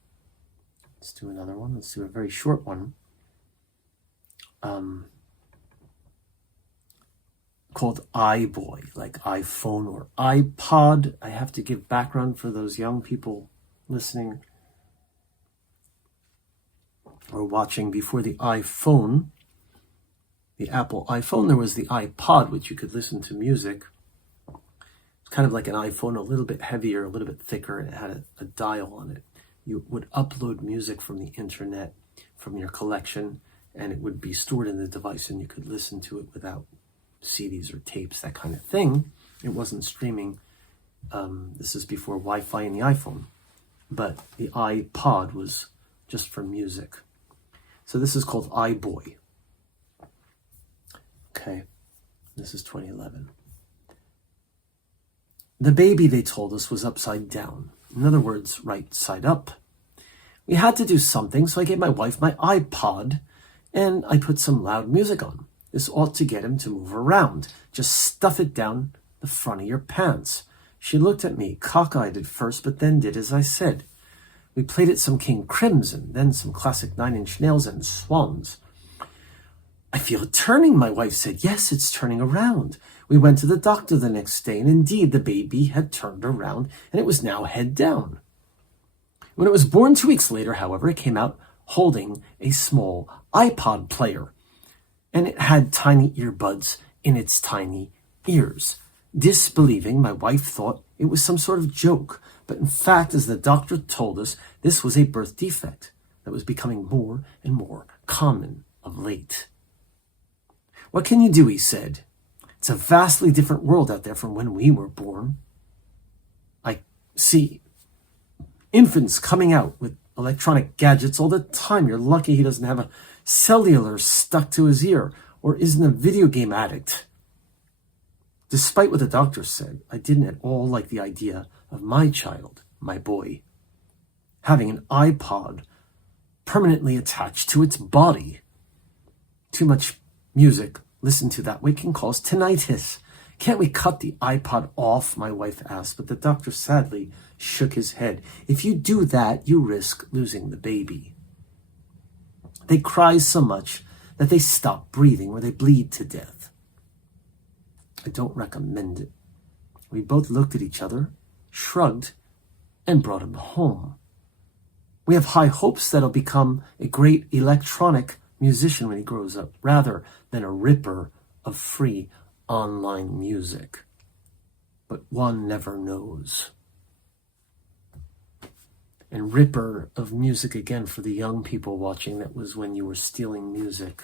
Let's do another one. Let's do a very short one. Called iBoy, like iPhone or iPod. I have to give background for those young people listening or watching. Before the iPhone, the Apple iPhone, there was the iPod, which you could listen to music. It's kind of like an iPhone, a little bit heavier, a little bit thicker, and it had a dial on it. You would upload music from the internet, from your collection, and it would be stored in the device, and you could listen to it without CDs or tapes, that kind of thing. It wasn't streaming. This is before Wi-Fi in the iPhone, but the iPod was just for music. So this is called iBoy. Okay, this is 2011. The baby, they told us, was upside down. In other words, right side up. We had to do something, so I gave my wife my iPod, and I put some loud music on. This ought to get him to move around. Just stuff it down the front of your pants. She looked at me, cockeyed at first, but then did as I said. We played at some King Crimson, then some classic Nine Inch Nails and Swans. I feel it turning, my wife said. Yes, it's turning around. We went to the doctor the next day, and indeed the baby had turned around, and it was now head down. When it was born 2 weeks later, however, it came out holding a small iPod player, and it had tiny earbuds in its tiny ears. Disbelieving, my wife thought it was some sort of joke, but in fact, as the doctor told us, this was a birth defect that was becoming more and more common of late. What can you do, he said. It's a vastly different world out there from when we were born. I see infants coming out with electronic gadgets all the time. You're lucky he doesn't have a cellular stuck to his ear or isn't a video game addict. Despite what the doctor said, I didn't at all like the idea of my child, my boy, having an iPod permanently attached to its body. Too much music listened to that way can cause tinnitus. Can't we cut the iPod off? My wife asked, but the doctor sadly shook his head. If you do that, you risk losing the baby. They cry so much that they stop breathing or they bleed to death. I don't recommend it. We both looked at each other, shrugged, and brought him home. We have high hopes that he'll become a great electronic musician when he grows up, rather than a ripper of free online music. But one never knows. And ripper of music, again, for the young people watching, that was when you were stealing music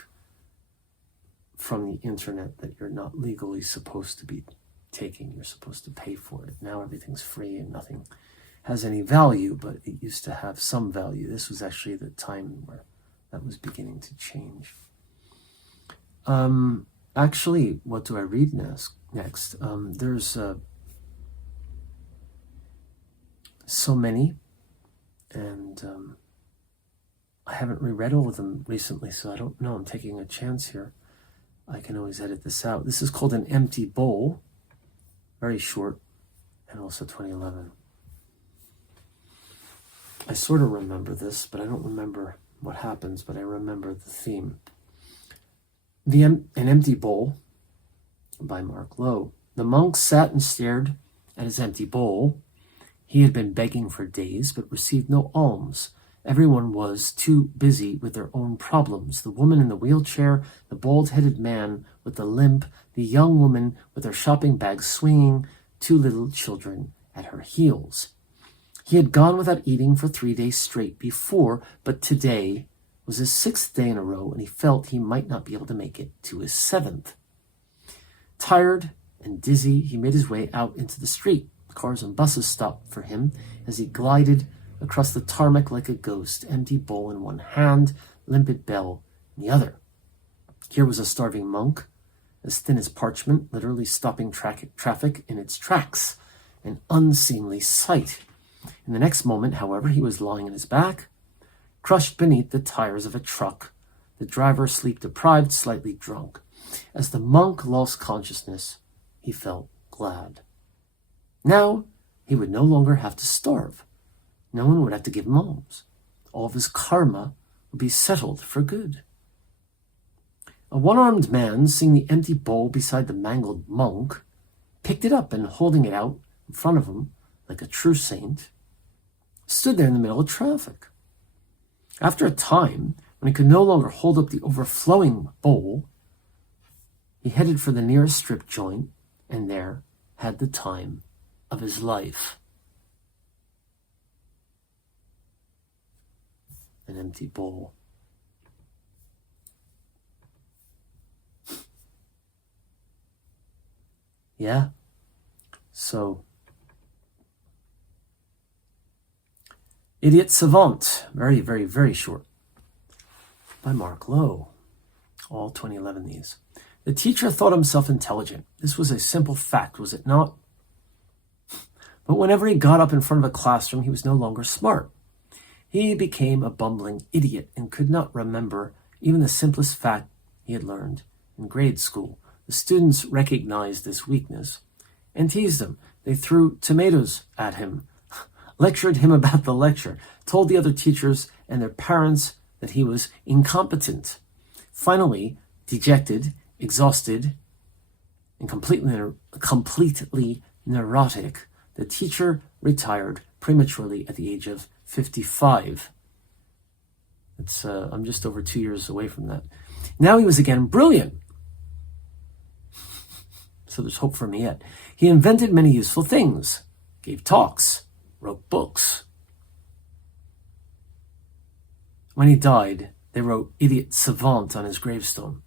from the internet that you're not legally supposed to be taking. You're supposed to pay for it. Now everything's free and nothing has any value, but it used to have some value. This was actually the time where that was beginning to change. Actually, what do I read next? There's so many, and I haven't reread all of them recently, so I don't know. I'm taking a chance here. I can always edit this out. This is called An Empty Bowl. Very short, and also 2011. I sort of remember this, but I don't remember what happens, but I remember the theme. An Empty Bowl by Marc Lowe. The monk sat and stared at his empty bowl. He had been begging for days, but received no alms. Everyone was too busy with their own problems. The woman in the wheelchair, the bald-headed man with the limp, the young woman with her shopping bag swinging, 2 little children at her heels. He had gone without eating for 3 days straight before, but today was his 6th day in a row, and he felt he might not be able to make it to his 7th. Tired and dizzy, he made his way out into the street. Cars and buses stopped for him as he glided across the tarmac like a ghost, empty bowl in one hand, limpid bell in the other. Here was a starving monk, as thin as parchment, literally stopping traffic in its tracks, an unseemly sight. In the next moment, however, he was lying on his back, crushed beneath the tires of a truck, the driver sleep-deprived, slightly drunk. As the monk lost consciousness, he felt glad. Now he would no longer have to starve. No one would have to give him alms. All of his karma would be settled for good. A one-armed man, seeing the empty bowl beside the mangled monk, picked it up and, holding it out in front of him like a true saint, stood there in the middle of traffic. After a time, when he could no longer hold up the overflowing bowl, he headed for the nearest strip joint and there had the time of his life. An empty bowl. Yeah. So, Idiot Savant, very, very, very short, by Marc Lowe. All 2011 these. The teacher thought himself intelligent. This was a simple fact, was it not? But whenever he got up in front of a classroom, he was no longer smart. He became a bumbling idiot and could not remember even the simplest fact he had learned in grade school. The students recognized this weakness and teased him. They threw tomatoes at him, lectured him about the lecture, told the other teachers and their parents that he was incompetent. Finally, dejected, exhausted, and completely neurotic, the teacher retired prematurely at the age of 55. I'm just over 2 years away from that. Now he was again brilliant. So there's hope for me yet. He invented many useful things, gave talks, wrote books. When he died, they wrote idiot Savant on his gravestone.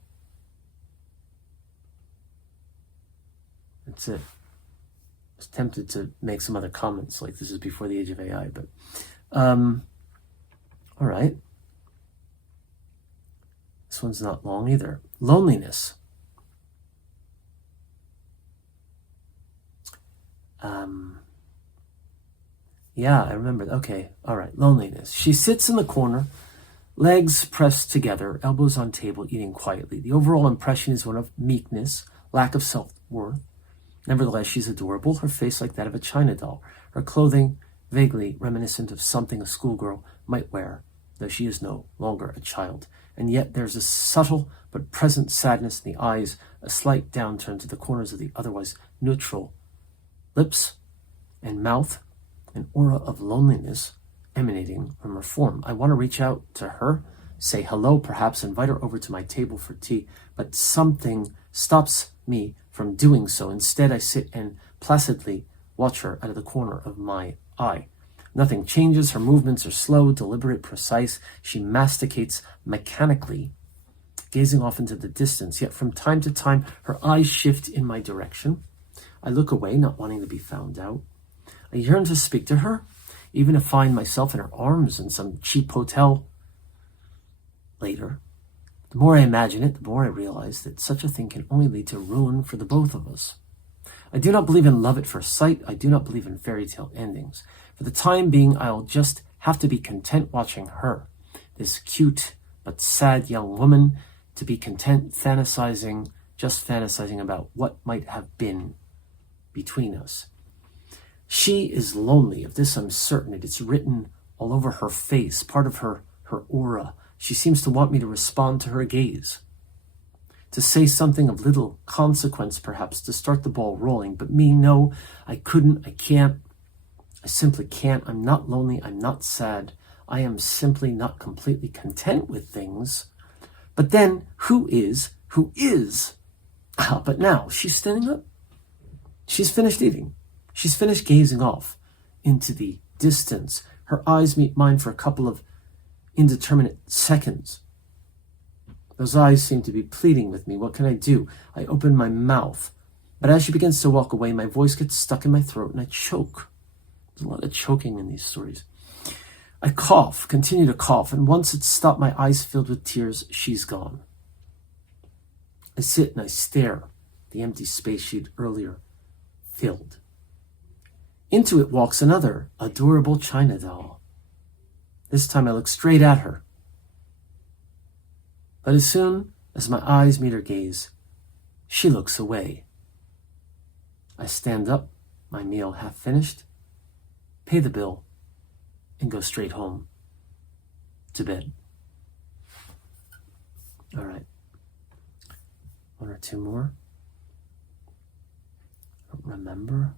That's it. I was tempted to make some other comments, like this is before the age of AI, but all right. This one's not long either. Loneliness. Yeah, I remember. Okay, all right. Loneliness. She sits in the corner, legs pressed together, elbows on table, eating quietly. The overall impression is one of meekness, lack of self-worth. Nevertheless, she's adorable, her face like that of a china doll, her clothing vaguely reminiscent of something a schoolgirl might wear, though she is no longer a child. And yet there's a subtle but present sadness in the eyes, a slight downturn to the corners of the otherwise neutral lips and mouth, an aura of loneliness emanating from her form. I want to reach out to her, say hello, perhaps invite her over to my table for tea, but something stops me from doing so. Instead, I sit and placidly watch her out of the corner of my eye. Nothing changes. Her movements are slow, deliberate, precise. She masticates mechanically, gazing off into the distance. Yet from time to time, her eyes shift in my direction. I look away, not wanting to be found out. I yearn to speak to her, even to find myself in her arms in some cheap hotel later. The more I imagine it, the more I realize that such a thing can only lead to ruin for the both of us. I do not believe in love at first sight. I do not believe in fairy tale endings. For the time being, I'll just have to be content watching her, this cute but sad young woman, to be content just fantasizing about what might have been between us. She is lonely. Of this I'm certain. It's written all over her face, part of her aura. She seems to want me to respond to her gaze, to say something of little consequence, perhaps, to start the ball rolling. But me, no, I couldn't, I can't, I simply can't. I'm not lonely, I'm not sad. I am simply not completely content with things. But then, who is? But now, she's standing up. She's finished eating. She's finished gazing off into the distance. Her eyes meet mine for a couple of indeterminate seconds. Those eyes seem to be pleading with me. What can I do? I open my mouth. But as she begins to walk away, my voice gets stuck in my throat and I choke. There's a lot of choking in these stories. I cough, continue to cough, and once it's stopped, my eyes filled with tears, she's gone. I sit and I stare. The empty space she'd earlier filled. Into it walks another adorable china doll. This time I look straight at her. But as soon as my eyes meet her gaze, she looks away. I stand up, my meal half finished, pay the bill, and go straight home to bed. All right. One or two more. I don't remember.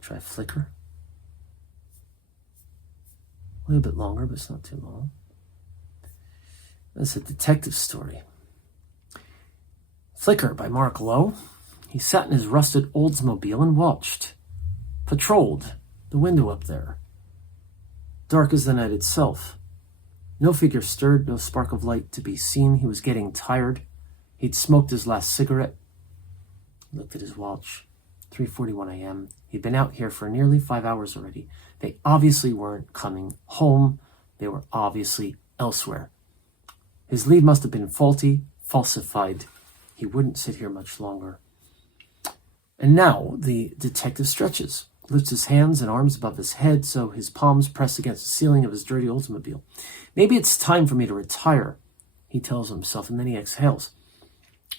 Try Flickr. A little bit longer, but it's not too long. That's a detective story. Flickr by Marc Lowe. He sat in his rusted Oldsmobile and watched. Patrolled the window up there. Dark as the night itself. No figure stirred, no spark of light to be seen. He was getting tired. He'd smoked his last cigarette. He looked at his watch. 3:41 a.m. He'd been out here for nearly 5 hours already. They obviously weren't coming home. They were obviously elsewhere. His lead must have been faulty, falsified. He wouldn't sit here much longer. And now the detective stretches, lifts his hands and arms above his head so his palms press against the ceiling of his dirty Oldsmobile. Maybe it's time for me to retire, he tells himself, and then he exhales,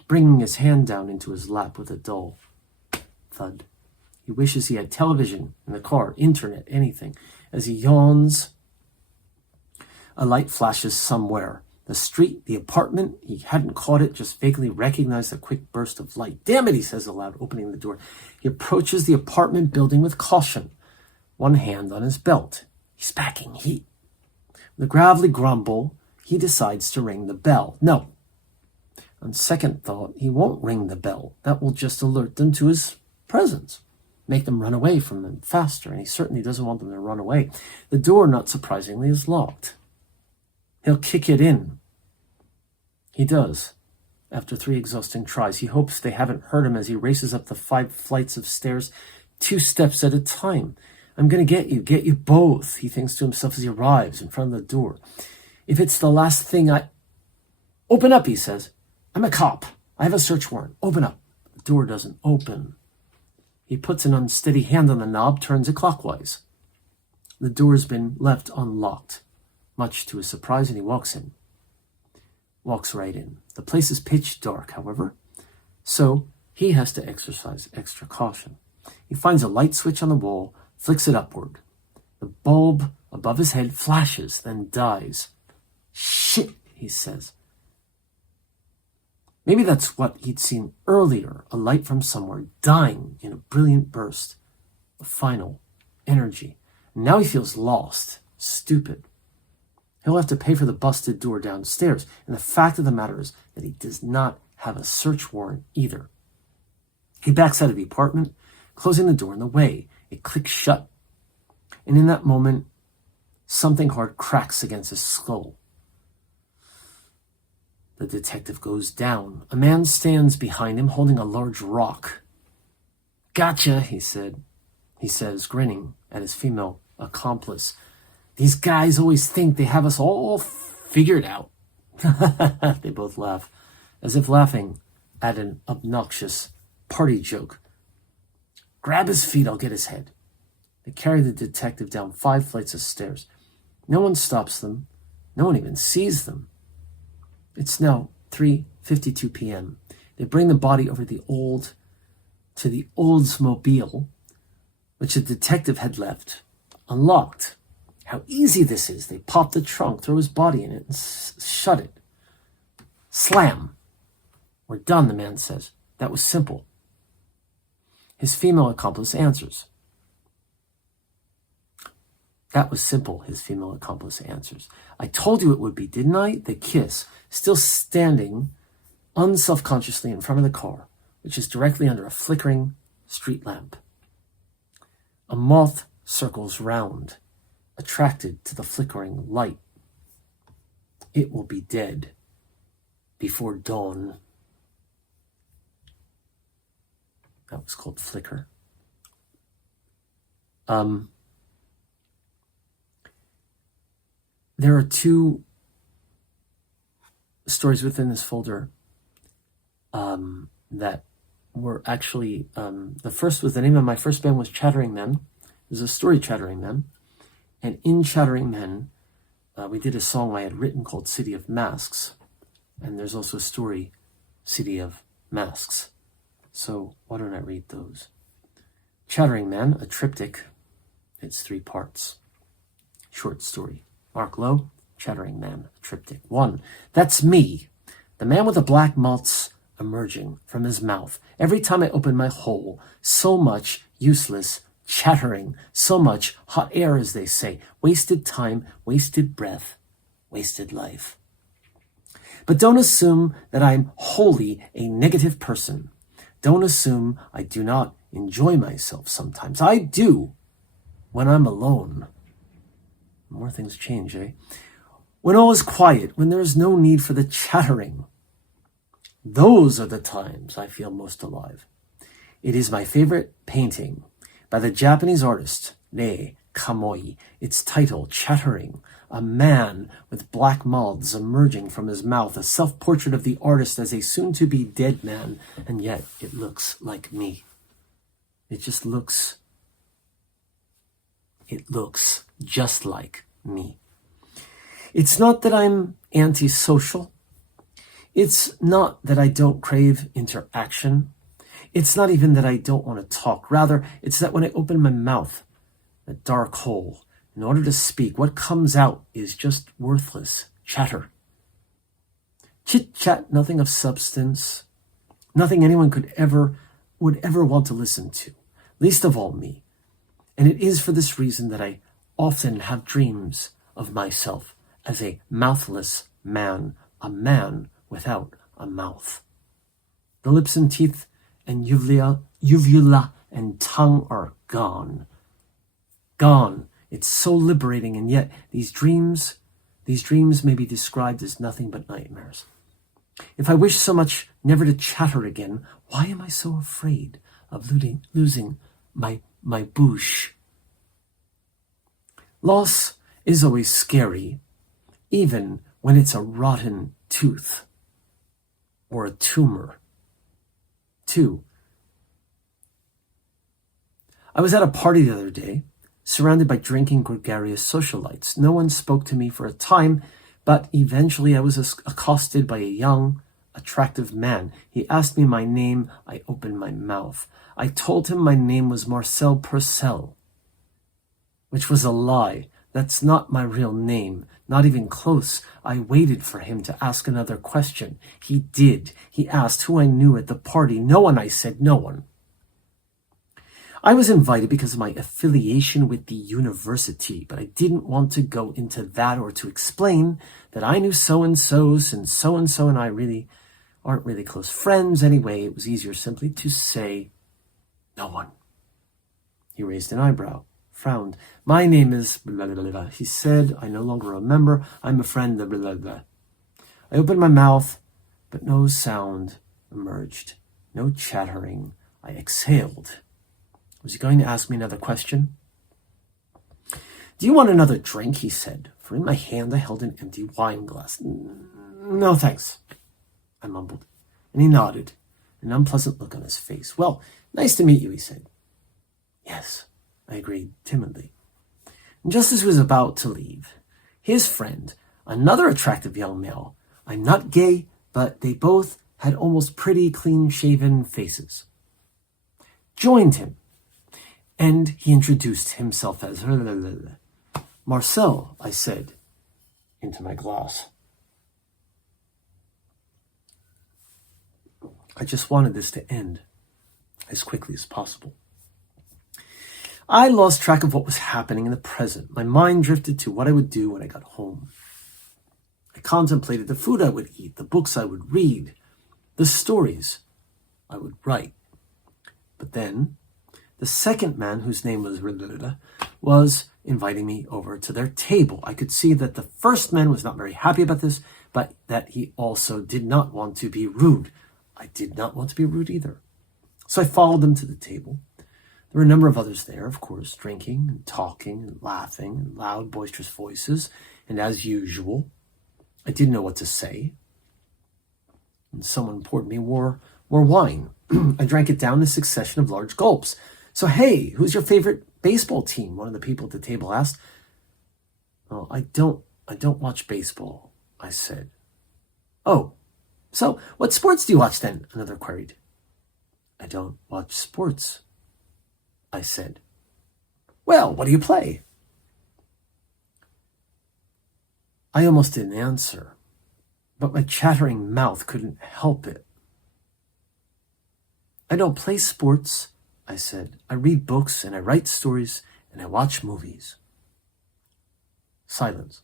bringing his hand down into his lap with a dull thud. He wishes he had television in the car, internet, anything. As he yawns, a light flashes somewhere. The street, the apartment, he hadn't caught it, just vaguely recognized a quick burst of light. Damn it, he says aloud, opening the door. He approaches the apartment building with caution, one hand on his belt. He's packing heat. With a gravelly grumble, he decides to ring the bell. No. On second thought, he won't ring the bell. That will just alert them to his presence, make them run away from him faster, and he certainly doesn't want them to run away. The door, not surprisingly, is locked. He'll kick it in. He does. After 3 exhausting tries, he hopes they haven't heard him as he races up the 5 flights of stairs, 2 steps at a time. I'm going to get you both, he thinks to himself as he arrives in front of the door. If it's the last thing Open up, he says. I'm a cop. I have a search warrant. Open up. The door doesn't open. He puts an unsteady hand on the knob, turns it clockwise. The door's been left unlocked, much to his surprise, and he walks in. Walks right in. The place is pitch dark, however, so he has to exercise extra caution. He finds a light switch on the wall, flicks it upward. The bulb above his head flashes, then dies. Shit, he says. Maybe that's what he'd seen earlier, a light from somewhere dying in a brilliant burst of final energy. And now he feels lost, stupid. He'll have to pay for the busted door downstairs, and the fact of the matter is that he does not have a search warrant either. He backs out of the apartment, closing the door in the way. It clicks shut, and in that moment, something hard cracks against his skull. The detective goes down. A man stands behind him holding a large rock. Gotcha, he says, grinning at his female accomplice. These guys always think they have us all figured out. They both laugh, as if laughing at an obnoxious party joke. Grab his feet, I'll get his head. They carry the detective down 5 flights of stairs. No one stops them. No one even sees them. It's now 3:52 p.m. They bring the body over to the Oldsmobile, which the detective had left unlocked. How easy this is. They pop the trunk, throw his body in it, and shut it. Slam. We're done, the man says. That was simple. His female accomplice answers. That was simple, his female accomplice answers. I told you it would be, didn't I? They kiss, still standing unselfconsciously in front of the car, which is directly under a flickering street lamp. A moth circles round, attracted to the flickering light. It will be dead before dawn. That was called Flicker. There are 2 stories within this folder that were actually, the first was, the name of my first band was Chattering Men. It was a story, Chattering Men. And in Chattering Men, we did a song I had written called City of Masks. And there's also a story, City of Masks. So why don't I read those? Chattering Men, a triptych. It's 3 parts. Short story. Marc Lowe, Chattering Man, triptych. 1. That's me, the man with the black moths emerging from his mouth. Every time I open my hole, so much useless chattering, so much hot air, as they say. Wasted time, wasted breath, wasted life. But don't assume that I'm wholly a negative person. Don't assume I do not enjoy myself sometimes. I do when I'm alone. More things change, eh? When all is quiet, when there is no need for the chattering. Those are the times I feel most alive. It is my favorite painting by the Japanese artist Rei Kamoi. Its title, Chattering, a man with black moths emerging from his mouth, a self-portrait of the artist as a soon-to-be dead man, and yet it looks like me. It looks just like me. It's not that I'm antisocial. It's not that I don't crave interaction. It's not even that I don't want to talk. Rather, it's that when I open my mouth, a dark hole, in order to speak, what comes out is just worthless chatter. Chit-chat, nothing of substance, nothing anyone would ever want to listen to, least of all me. And it is for this reason that I often have dreams of myself as a mouthless man, a man without a mouth. The lips and teeth and uvula and tongue are gone. Gone. It's so liberating, and yet these dreams may be described as nothing but nightmares. If I wish so much never to chatter again, why am I so afraid of losing my bouche? Loss is always scary, even when it's a rotten tooth or a tumor. 2. I was at a party the other day, surrounded by drinking gregarious socialites. No one spoke to me for a time, but eventually I was accosted by a young, attractive man. He asked me my name. I opened my mouth. I told him my name was Marcel Purcell, which was a lie. That's not my real name, not even close. I waited for him to ask another question. He did. He asked who I knew at the party. No one, I said, no one. I was invited because of my affiliation with the university, but I didn't want to go into that or to explain that I knew so-and-so, since so-and-so and I really aren't really close friends anyway. It was easier simply to say no one. He raised an eyebrow, frowned. My name is blah, blah, blah, blah. He said, I no longer remember. I'm a friend, blah, blah, blah. I opened my mouth, but no sound emerged. No chattering. I exhaled. Was he going to ask me another question? Do you want another drink? He said, for in my hand I held an empty wine glass. No, thanks, I mumbled, and he nodded, an unpleasant look on his face. Well, nice to meet you, he said. Yes, I agreed timidly. And just as he was about to leave, his friend, another attractive young male, I'm not gay, but they both had almost pretty clean-shaven faces, joined him. And he introduced himself as Marcel, I said, into my glass. I just wanted this to end as quickly as possible. I lost track of what was happening in the present. My mind drifted to what I would do when I got home. I contemplated the food I would eat, the books I would read, the stories I would write. But then the second man, whose name was inviting me over to their table. I could see that the first man was not very happy about this, but that he also did not want to be rude. I did not want to be rude either. So I followed them to the table. There were a number of others there, of course, drinking and talking and laughing and loud, boisterous voices. And as usual, I didn't know what to say. And someone poured me more wine. I drank it down in a succession of large gulps. So, hey, who's your favorite baseball team? One of the people at the table asked. Oh, I don't watch baseball, I said. Oh, so what sports do you watch then? Another queried. I don't watch sports, I said. Well, what do you play? I almost didn't answer, but my chattering mouth couldn't help it. I don't play sports, I said. I read books and I write stories and I watch movies. Silence.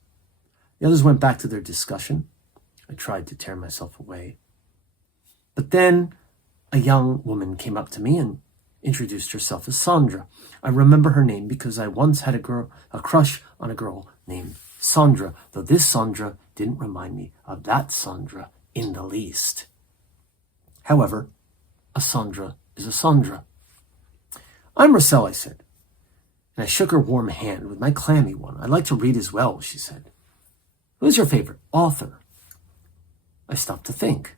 The others went back to their discussion. I tried to tear myself away. But then a young woman came up to me and introduced herself as Sandra. I remember her name because I once had a crush on a girl named Sandra, though this Sandra didn't remind me of that Sandra in the least. However, a Sandra is a Sandra. I'm Marcel, I said, and I shook her warm hand with my clammy one. I like to read as well, she said. Who's your favorite author? I stopped to think.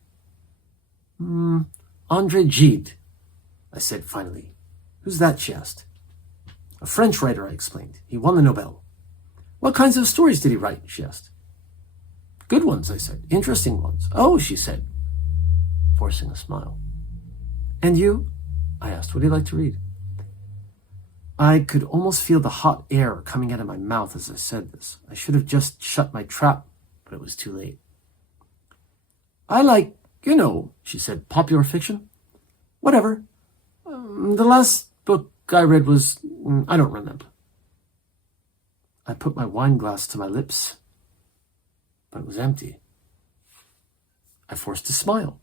André Gide, I said finally. Who's that, she asked. A French writer, I explained. He won the Nobel. What kinds of stories did he write, she asked. Good ones, I said. Interesting ones. Oh, she said, forcing a smile. And you? I asked. What do you like to read? I could almost feel the hot air coming out of my mouth as I said this. I should have just shut my trap, but it was too late. I like, she said, popular fiction. Whatever. The last book I read was, I don't remember. I put my wine glass to my lips, but it was empty. I forced a smile.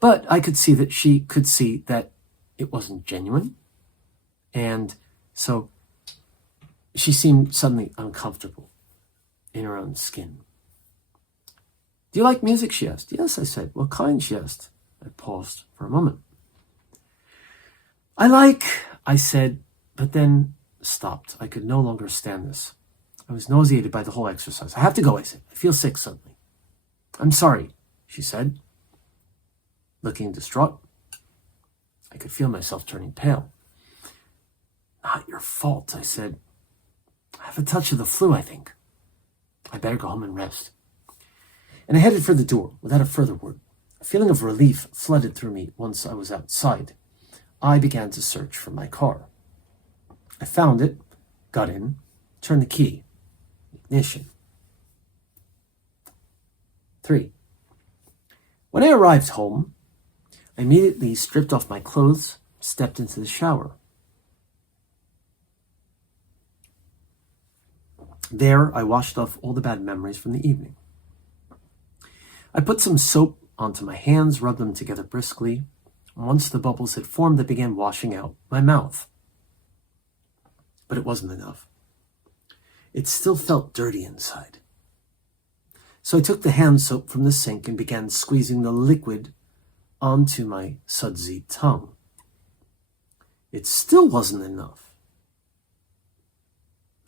But I could see that she could see that it wasn't genuine. And so she seemed suddenly uncomfortable in her own skin. Do you like music, she asked. Yes, I said. What kind, she asked. I paused for a moment. I said, but then stopped. I could no longer stand this. I was nauseated by the whole exercise. I have to go, I said. I feel sick suddenly. I'm sorry, she said, looking distraught. I could feel myself turning pale. Not your fault, I said. I have a touch of the flu, I think. I better go home and rest. And I headed for the door without a further word. A feeling of relief flooded through me once I was outside. I began to search for my car. I found it, got in, turned the key. Ignition. 3. When I arrived home, I immediately stripped off my clothes, stepped into the shower. There, I washed off all the bad memories from the evening. I put some soap onto my hands, rubbed them together briskly. Once the bubbles had formed, I began washing out my mouth. But it wasn't enough. It still felt dirty inside. So I took the hand soap from the sink and began squeezing the liquid onto my sudsy tongue. It still wasn't enough.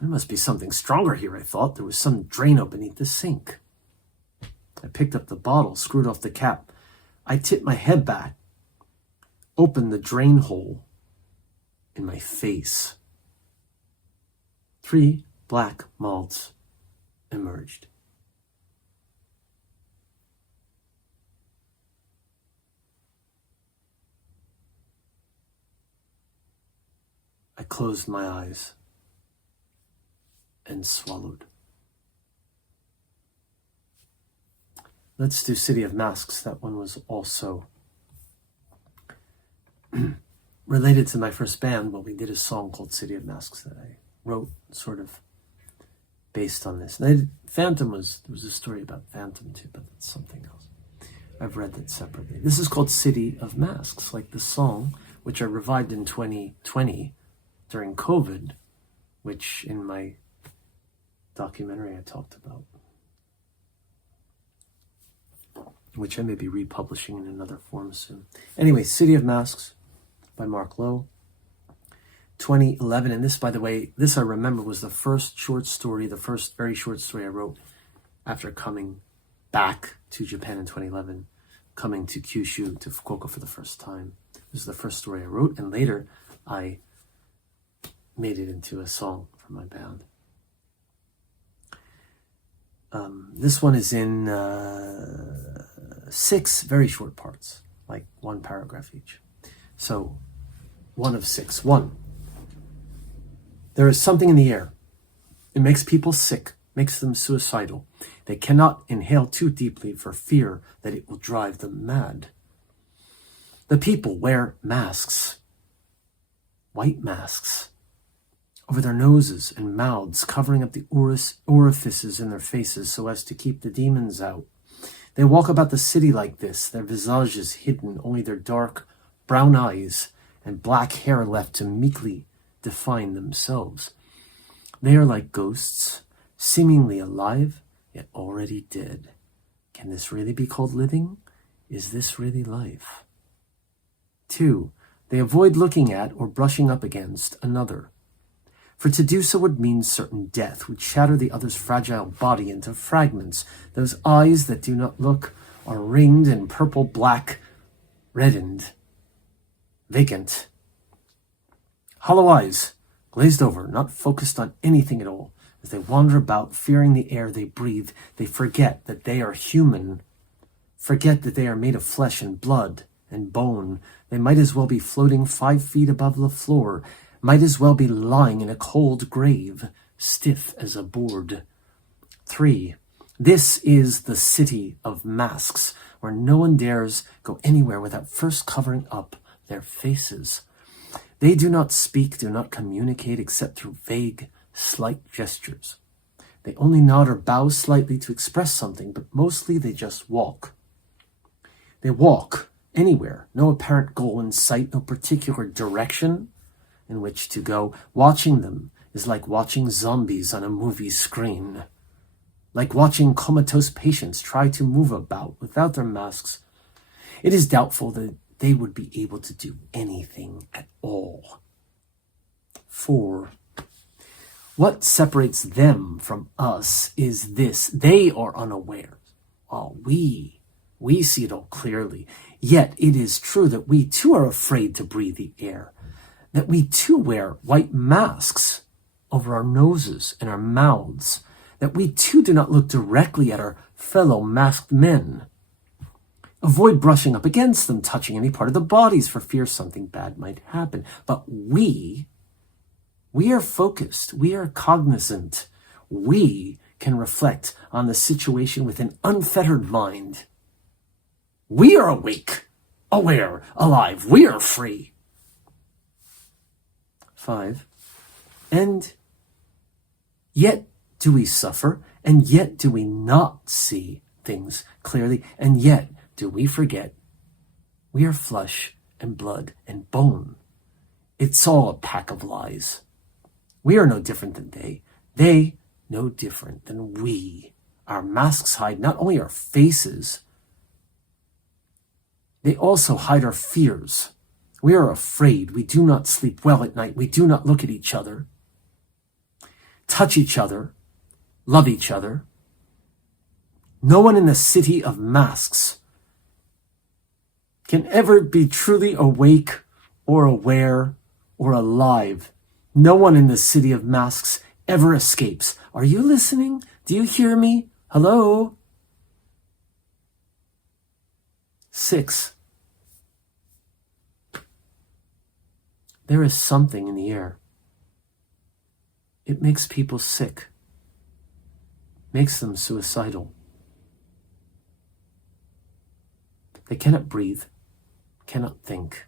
There must be something stronger here, I thought. There was some Drano beneath the sink. I picked up the bottle, screwed off the cap. I tipped my head back, opened the drain hole in my face. 3 black malts emerged. I closed my eyes and swallowed. Let's do City of Masks. That one was also related to my first band. Well, we did a song called City of Masks that I wrote sort of based on this. And Phantom there was a story about Phantom too, but that's something else. I've read that separately. This is called City of Masks, like the song, which I revived in 2020 during COVID, which in my documentary I talked about, which I may be republishing in another form soon. Anyway, City of Masks by Marc Lowe, 2011. And this, by the way, this I remember was the first short story, the first very short story I wrote after coming back to Japan in 2011, coming to Kyushu, to Fukuoka for the first time. This is the first story I wrote, and later I made it into a song for my band. This one is in 6 very short parts, like 1 paragraph each. So, 1 of 6. 1. There is something in the air. It makes people sick, makes them suicidal. They cannot inhale too deeply for fear that it will drive them mad. The people wear masks, white masks, over their noses and mouths, covering up the orifices in their faces so as to keep the demons out. They walk about the city like this, their visages hidden, only their dark brown eyes and black hair left to meekly define themselves. They are like ghosts, seemingly alive, yet already dead. Can this really be called living? Is this really life? 2. They avoid looking at or brushing up against another. For to do so would mean certain death, would shatter the other's fragile body into fragments. Those eyes that do not look are ringed and purple-black, reddened, vacant. Hollow eyes, glazed over, not focused on anything at all. As they wander about, fearing the air they breathe, they forget that they are human, forget that they are made of flesh and blood and bone. They might as well be floating 5 feet above the floor, might as well be lying in a cold grave, stiff as a board. 3. This is the City of Masks, where no one dares go anywhere without first covering up their faces. They do not speak, do not communicate except through vague, slight gestures. They only nod or bow slightly to express something, but mostly they just walk. They walk anywhere, no apparent goal in sight, no particular direction in which to go. Watching them is like watching zombies on a movie screen, like watching comatose patients try to move about without their masks. It is doubtful that they would be able to do anything at all. 4. What separates them from us is this: they are unaware, while we see it all clearly. Yet it is true that we too are afraid to breathe the air, that we too wear white masks over our noses and our mouths, that we too do not look directly at our fellow masked men. Avoid brushing up against them, touching any part of the bodies for fear something bad might happen. But we are focused, we are cognizant, we can reflect on the situation with an unfettered mind. We are awake, aware, alive, we are free. 5. And yet do we suffer, and yet do we not see things clearly, and yet do we forget we are flesh and blood and bone. It's all a pack of lies. We are no different than they no different than we. Our masks hide not only our faces, they also hide our fears. We are afraid. We do not sleep well at night. We do not look at each other, touch each other, love each other. No one in the city of masks can ever be truly awake or aware or alive. No one in the city of masks ever escapes. Are you listening? Do you hear me? Hello? 6. There is something in the air. It makes people sick, makes them suicidal. They cannot breathe, cannot think.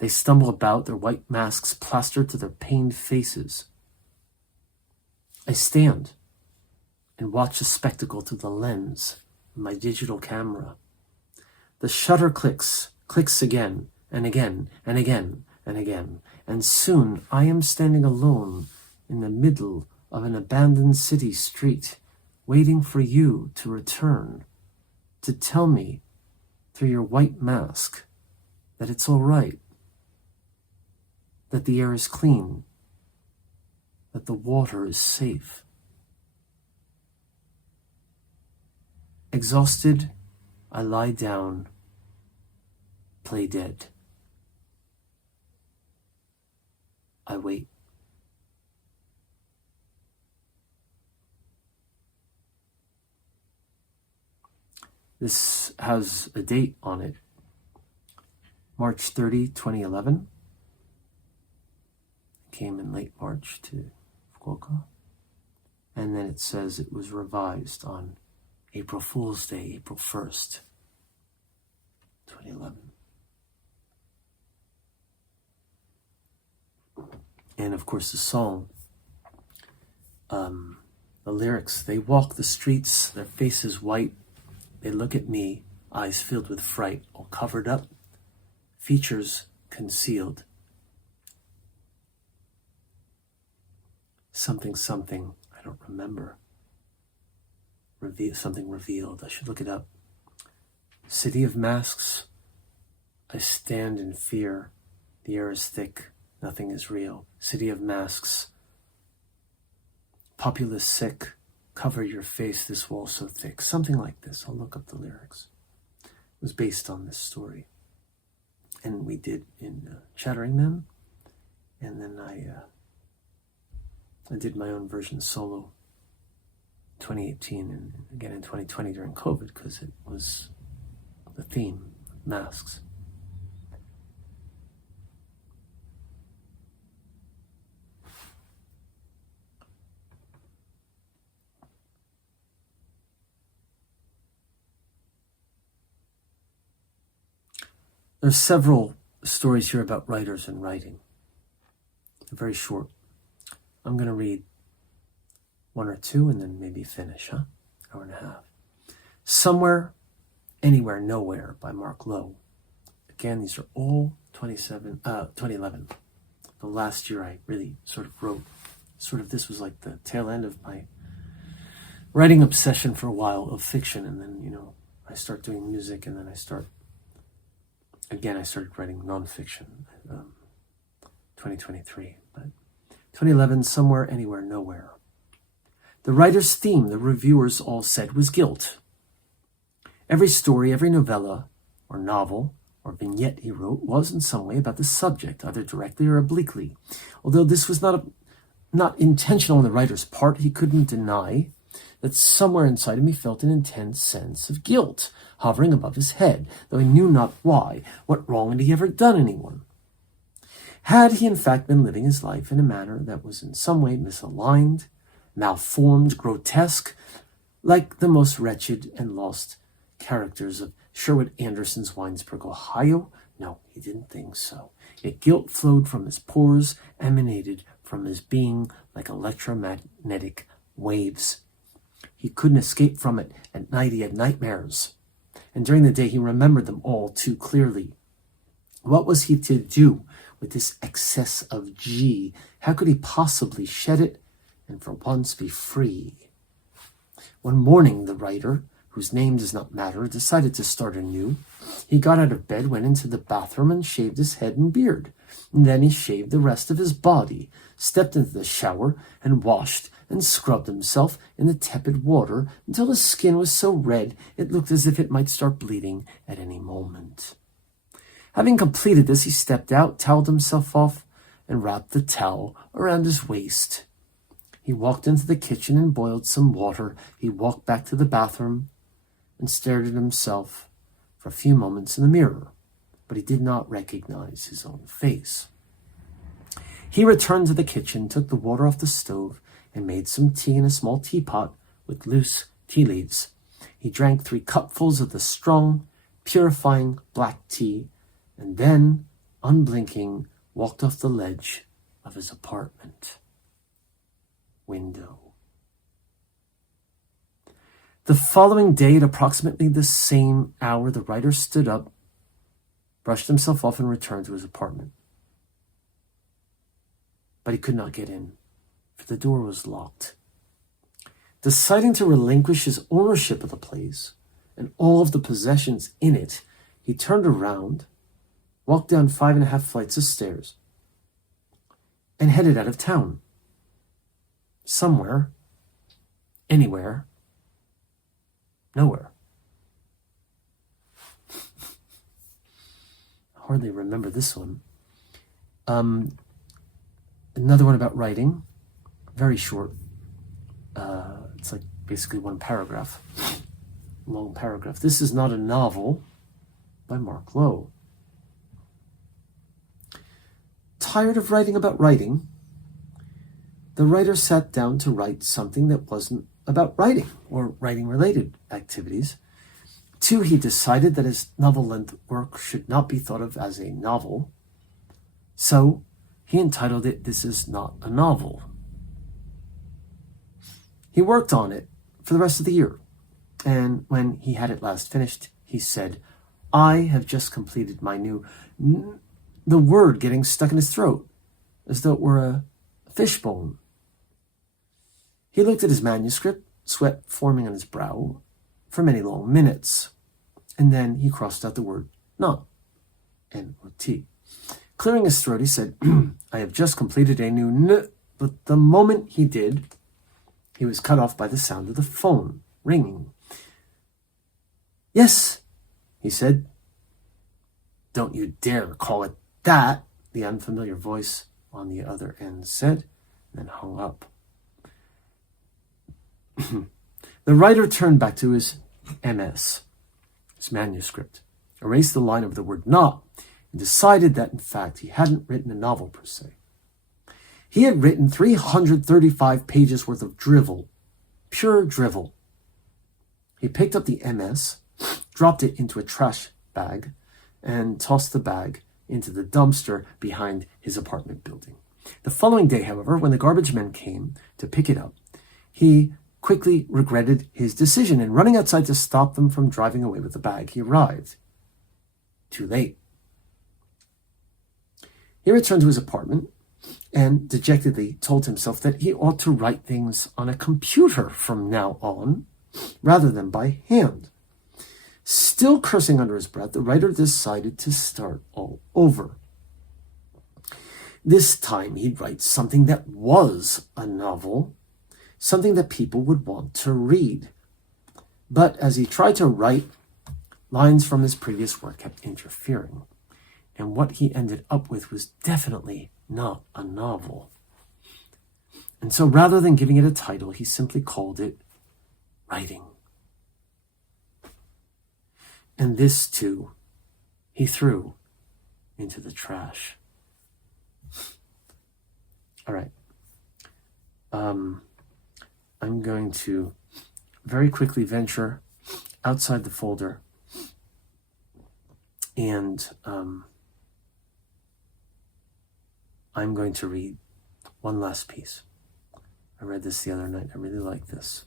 They stumble about, their white masks plastered to their pained faces. I stand and watch the spectacle through the lens of my digital camera. The shutter clicks again and again and again and again, and soon I am standing alone in the middle of an abandoned city street, waiting for you to return, to tell me through your white mask that it's all right, that the air is clean, that the water is safe. Exhausted, I lie down, play dead. I wait. This has a date on it, March 30, 2011. Came in late March to Fukuoka. And then it says it was revised on April Fool's Day, April 1st, 2011. And of course the song, the lyrics: they walk the streets, their faces white, they look at me, eyes filled with fright, all covered up, features concealed. Something, I don't remember. Something revealed, I should look it up. City of masks, I stand in fear. The air is thick, nothing is real. City of masks, populace sick, cover your face, this wall so thick. Something like this. I'll look up the lyrics. It was based on this story. And we did in Chattering Men. And then I did my own version solo 2018 and again in 2020 during COVID, because it was the theme, masks. There's several stories here about writers and writing. They're very short. I'm going to read one or two, and then maybe finish, huh? Hour and a half. Somewhere, Anywhere, Nowhere by Marc Lowe. Again, these are all 2011. The last year I really sort of wrote, this was like the tail end of my writing obsession for a while of fiction, and then, I start doing music, and then I started writing nonfiction, 2023. But 2011, Somewhere, Anywhere, Nowhere. The writer's theme, the reviewers all said, was guilt. Every story, every novella, or novel, or vignette he wrote was in some way about the subject, either directly or obliquely. Although this was not intentional on the writer's part, he couldn't deny that somewhere inside him he felt an intense sense of guilt hovering above his head, though he knew not why. What wrong had he ever done anyone? Had he in fact been living his life in a manner that was in some way misaligned, malformed, grotesque, like the most wretched and lost characters of Sherwood Anderson's Winesburg, Ohio? No, he didn't think so. Yet guilt flowed from his pores, emanated from his being like electromagnetic waves. He couldn't escape from it. At night he had nightmares, and during the day he remembered them all too clearly. What was he to do with this excess of G? How could he possibly shed it and for once be free? One morning, the writer, whose name does not matter, decided to start anew. He got out of bed, went into the bathroom, and shaved his head and beard. And then he shaved the rest of his body, stepped into the shower, and washed and scrubbed himself in the tepid water until his skin was so red it looked as if it might start bleeding at any moment. Having completed this, he stepped out, toweled himself off, and wrapped the towel around his waist. He walked into the kitchen and boiled some water. He walked back to the bathroom and stared at himself for a few moments in the mirror, but he did not recognize his own face. He returned to the kitchen, took the water off the stove, and made some tea in a small teapot with loose tea leaves. He drank 3 cupfuls of the strong, purifying black tea, and then, unblinking, walked off the ledge of his apartment window. The following day, at approximately the same hour, the writer stood up, brushed himself off, and returned to his apartment. But he could not get in, for the door was locked. Deciding to relinquish his ownership of the place and all of the possessions in it, he turned around, walked down 5.5 flights of stairs, and headed out of town. Somewhere, anywhere, nowhere. I hardly remember this one. Another one about writing, very short. It's like basically one paragraph, long paragraph. This is not a novel by Marc Lowe. Tired of writing about writing, the writer sat down to write something that wasn't about writing or writing-related activities. 2, he decided that his novel-length work should not be thought of as a novel, so he entitled it, This Is Not a Novel. He worked on it for the rest of the year, and when he had it last finished, he said, I have just completed my new... The word getting stuck in his throat, as though it were a fishbone. He looked at his manuscript, sweat forming on his brow, for many long minutes, and then he crossed out the word not, N-O-T. Clearing his throat, he said, I have just completed a new n, but the moment he did, he was cut off by the sound of the phone ringing. Yes, he said. Don't you dare call it that, the unfamiliar voice on the other end said, and then hung up. The writer turned back to his MS, his manuscript, erased the line of the word not, and decided that, in fact, he hadn't written a novel per se. He had written 335 pages worth of drivel, pure drivel. He picked up the MS, dropped it into a trash bag, and tossed the bag into the dumpster behind his apartment building. The following day, however, when the garbage men came to pick it up, He quickly regretted his decision, and running outside to stop them from driving away with the bag, he arrived too late. He returned to his apartment and dejectedly told himself that he ought to write things on a computer from now on, rather than by hand. Still cursing under his breath, the writer decided to start all over. This time he'd write something that was a novel, something that people would want to read. But as he tried to write, lines from his previous work kept interfering, and what he ended up with was definitely not a novel. And so rather than giving it a title, he simply called it Writing. And this, too, he threw into the trash. All right. I'm going to very quickly venture outside the folder, and I'm going to read one last piece. I read this the other night. I really like this.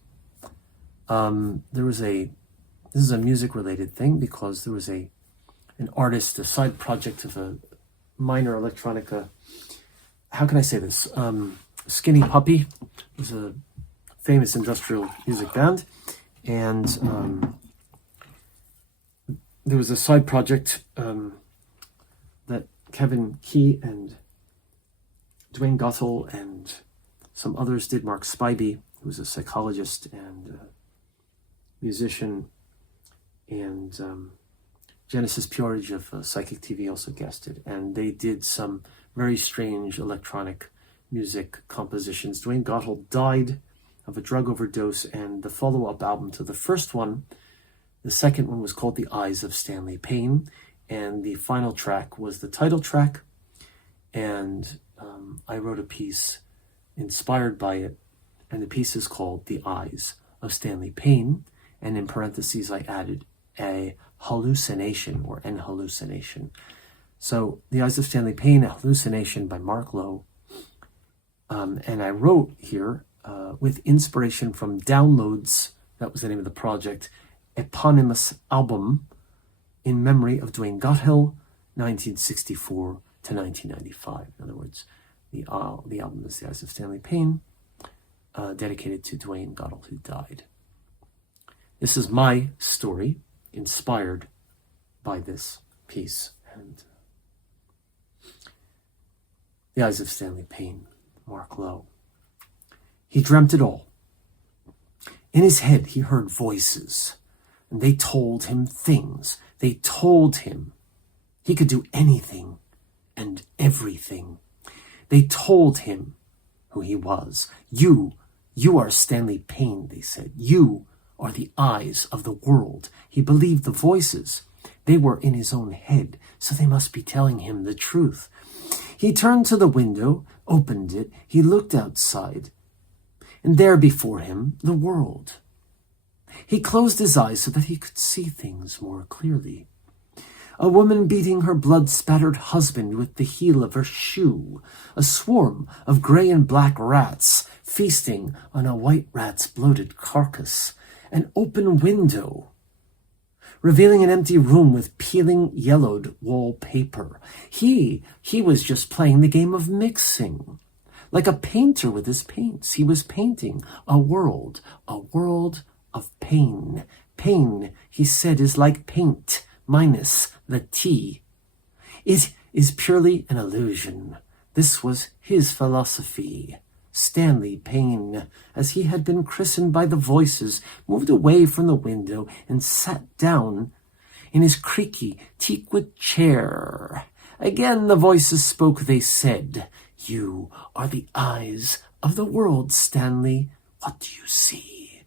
This is a music-related thing, because there was an artist, a side project of a minor electronica. How can I say this? Skinny Puppy was a famous industrial music band, and there was a side project that Kevin Key and Dwayne Goettel and some others did. Mark Spivey, who was a psychologist and musician, and Genesis Peorage of Psychic TV also guested, and they did some very strange electronic music compositions. Dwayne Goettel died of a drug overdose, and the follow-up album to the first one, the second one, was called The Eyes of Stanley Payne, and the final track was the title track, and I wrote a piece inspired by it, and the piece is called The Eyes of Stanley Payne, and in parentheses I added a hallucination, or an hallucination. So The Eyes of Stanley Payne, a hallucination by Marc Lowe. And I wrote here, with inspiration from Downloads, that was the name of the project, eponymous album in memory of Dwayne Goettel, 1964 to 1995. In other words, the album is The Eyes of Stanley Payne, dedicated to Dwayne Goettel, who died. This is my story, inspired by this piece. And The Eyes of Stanley Payne, Marc Lowe. He dreamt it all. In his head, he heard voices, and they told him things. They told him he could do anything and everything. They told him who he was. You are Stanley Payne, they said. You are the eyes of the world. He believed the voices. They were in his own head, so they must be telling him the truth. He turned to the window, opened it. He looked outside, and there before him, the world. He closed his eyes so that he could see things more clearly. A woman beating her blood-spattered husband with the heel of her shoe. A swarm of gray and black rats feasting on a white rat's bloated carcass. An open window, revealing an empty room with peeling yellowed wallpaper. He was just playing the game of mixing. Like a painter with his paints, he was painting a world of pain. Pain, he said, is like paint, minus the T. It is purely an illusion. This was his philosophy. Stanley Payne, as he had been christened by the voices, moved away from the window and sat down in his creaky teakwood chair. Again the voices spoke. They said, "You are the eyes of the world, Stanley. What do you see?"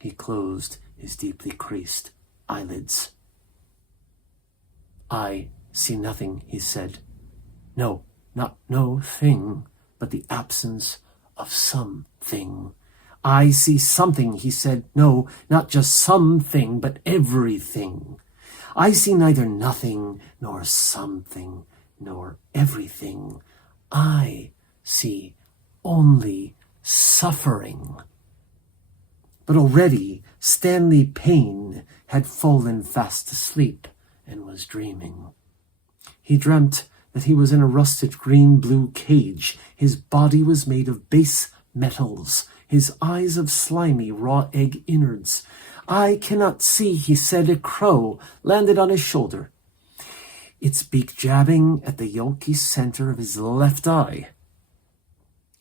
He closed his deeply creased eyelids. "I see nothing," he said. "No, not no thing, but the absence of something." "I see something," he said. "No, not just something, but everything. I see neither nothing, nor something, nor everything. I see only suffering. But already Stanley Payne had fallen fast asleep and was dreaming. He dreamt that he was in a rusted green-blue cage. His body was made of base metals, his eyes of slimy raw egg innards. "I cannot see," he said. A crow landed on his shoulder, its beak jabbing at the yolky center of his left eye,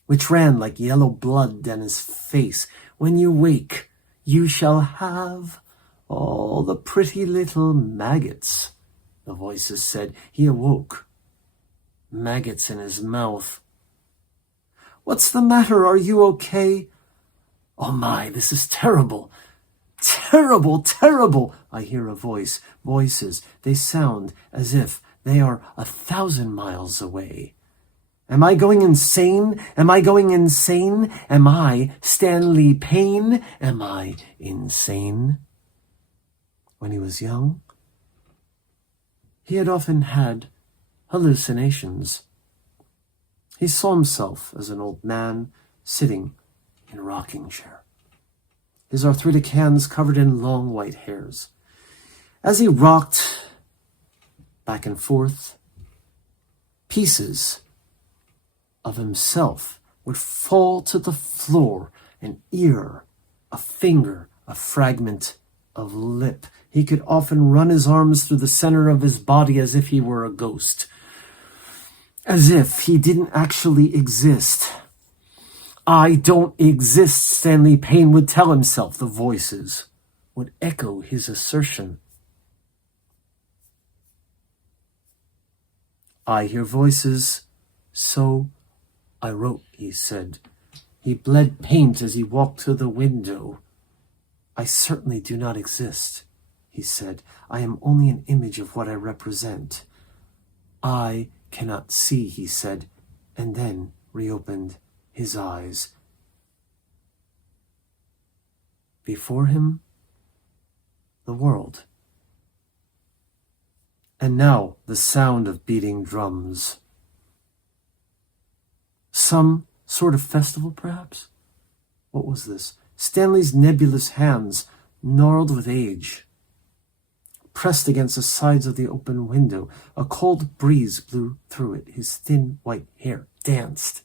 which ran like yellow blood down his face. "When you wake, you shall have all the pretty little maggots," the voices said. He awoke, maggots in his mouth. "What's the matter? Are you okay?" "Oh my, this is terrible. Terrible, terrible," I hear a voice. Voices, they sound as if they are 1,000 miles away. Am I going insane? Am I going insane? Am I Stanley Payne? Am I insane? When he was young, he had often had hallucinations. He saw himself as an old man sitting in a rocking chair, his arthritic hands covered in long white hairs. As he rocked back and forth, pieces of himself would fall to the floor, an ear, a finger, a fragment of lip. He could often run his arms through the center of his body as if he were a ghost, as if he didn't actually exist. "I don't exist," Stanley Payne would tell himself. The voices would echo his assertion. "I hear voices, so I wrote," he said. He bled paint as he walked to the window. "I certainly do not exist," he said. "I am only an image of what I represent." "I cannot see," he said, and then reopened his eyes. Before him, the world. And now the sound of beating drums. Some sort of festival, perhaps? What was this? Stanley's nebulous hands, gnarled with age, pressed against the sides of the open window. A cold breeze blew through it. His thin white hair danced.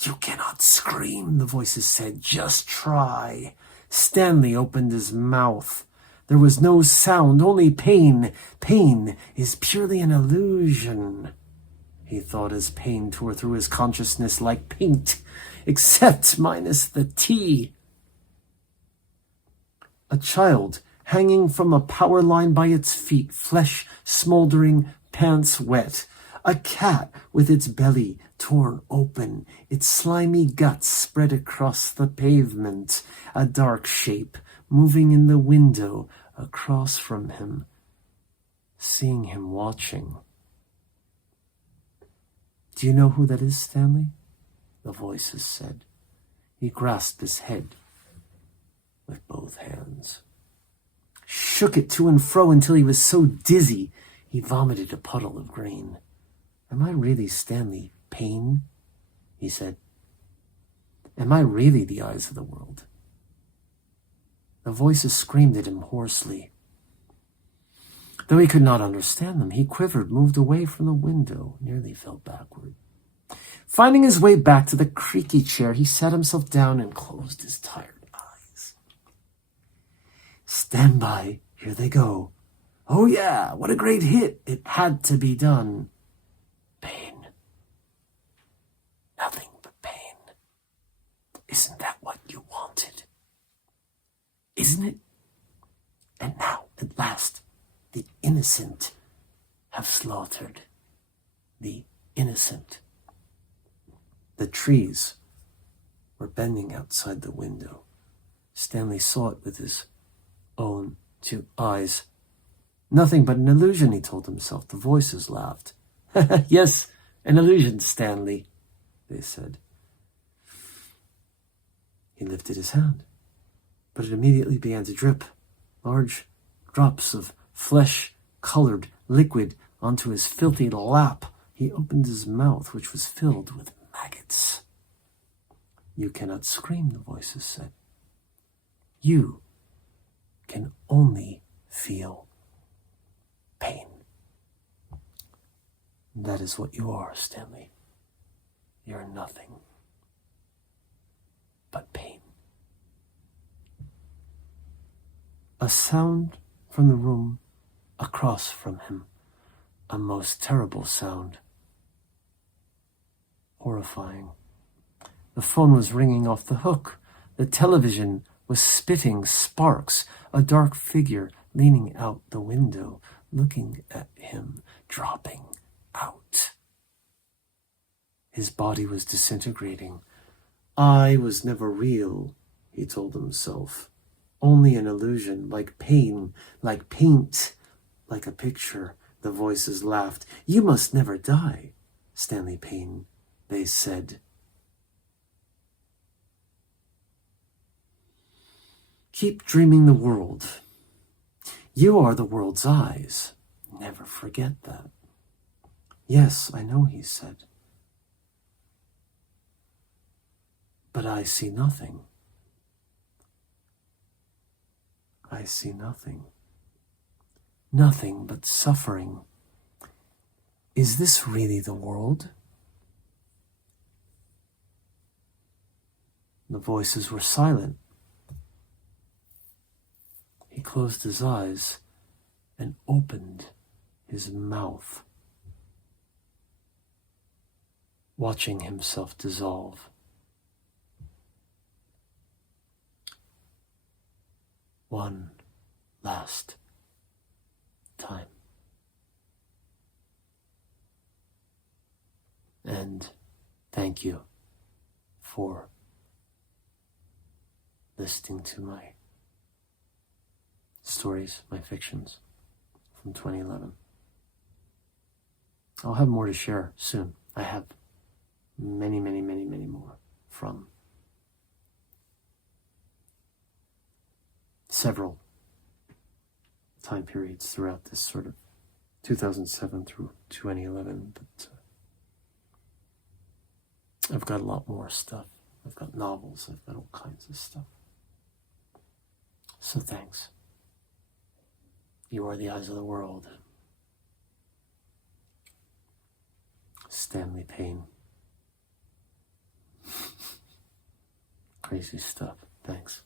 "You cannot scream," the voices said. "Just try." Stanley opened his mouth. There was no sound, only pain. Pain is purely an illusion, he thought as pain tore through his consciousness like paint, except minus the T. A child hanging from a power line by its feet, flesh smoldering, pants wet. A cat with its belly torn open, its slimy guts spread across the pavement. A dark shape moving in the window across from him, seeing him watching. "Do you know who that is, Stanley?" the voices said. He grasped his head with both hands, shook it to and fro until he was so dizzy he vomited a puddle of green. "Am I really Stanley Payne?" he said. "Am I really the eyes of the world?" The voices screamed at him hoarsely. Though he could not understand them, he quivered, moved away from the window, nearly fell backward. Finding his way back to the creaky chair, he sat himself down and closed his tired eyes. "Stand by, here they go. Oh yeah, what a great hit. It had to be done. Pain. Nothing but pain. Isn't that what you wanted? Isn't it? And now, at last, the innocent have slaughtered. The innocent." The trees were bending outside the window. Stanley saw it with his own two eyes. "Nothing but an illusion," he told himself. The voices laughed. "Yes, an illusion, Stanley," they said. He lifted his hand, but it immediately began to drip. Large drops of flesh-colored liquid onto his filthy lap. He opened his mouth, which was filled with maggots. You cannot scream, the voices said. You can only feel pain. That is what you are, Stanley. You're nothing but pain. A sound from the room across from him, a most terrible sound. Horrifying. The phone was ringing off the hook. The television was spitting sparks. A dark figure leaning out the window, looking at him, dropping out. His body was disintegrating. I was never real, he told himself. Only an illusion, like pain, like paint, like a picture. The voices laughed. You must never die, Stanley Payne, they said. Keep dreaming the world. You are the world's eyes. Never forget that. Yes, I know, he said. But I see nothing. I see nothing. Nothing but suffering. Is this really the world? The voices were silent. He closed his eyes and opened his mouth, watching himself dissolve. One last time. And thank you for listening to my stories, my fictions from 2011. I'll have more to share soon. I have many more from several time periods throughout this sort of 2007 through 2011, but I've got a lot more stuff. I've got novels, I've got all kinds of stuff. So thanks. You are the eyes of the world. Stanley Payne. Crazy stuff. Thanks.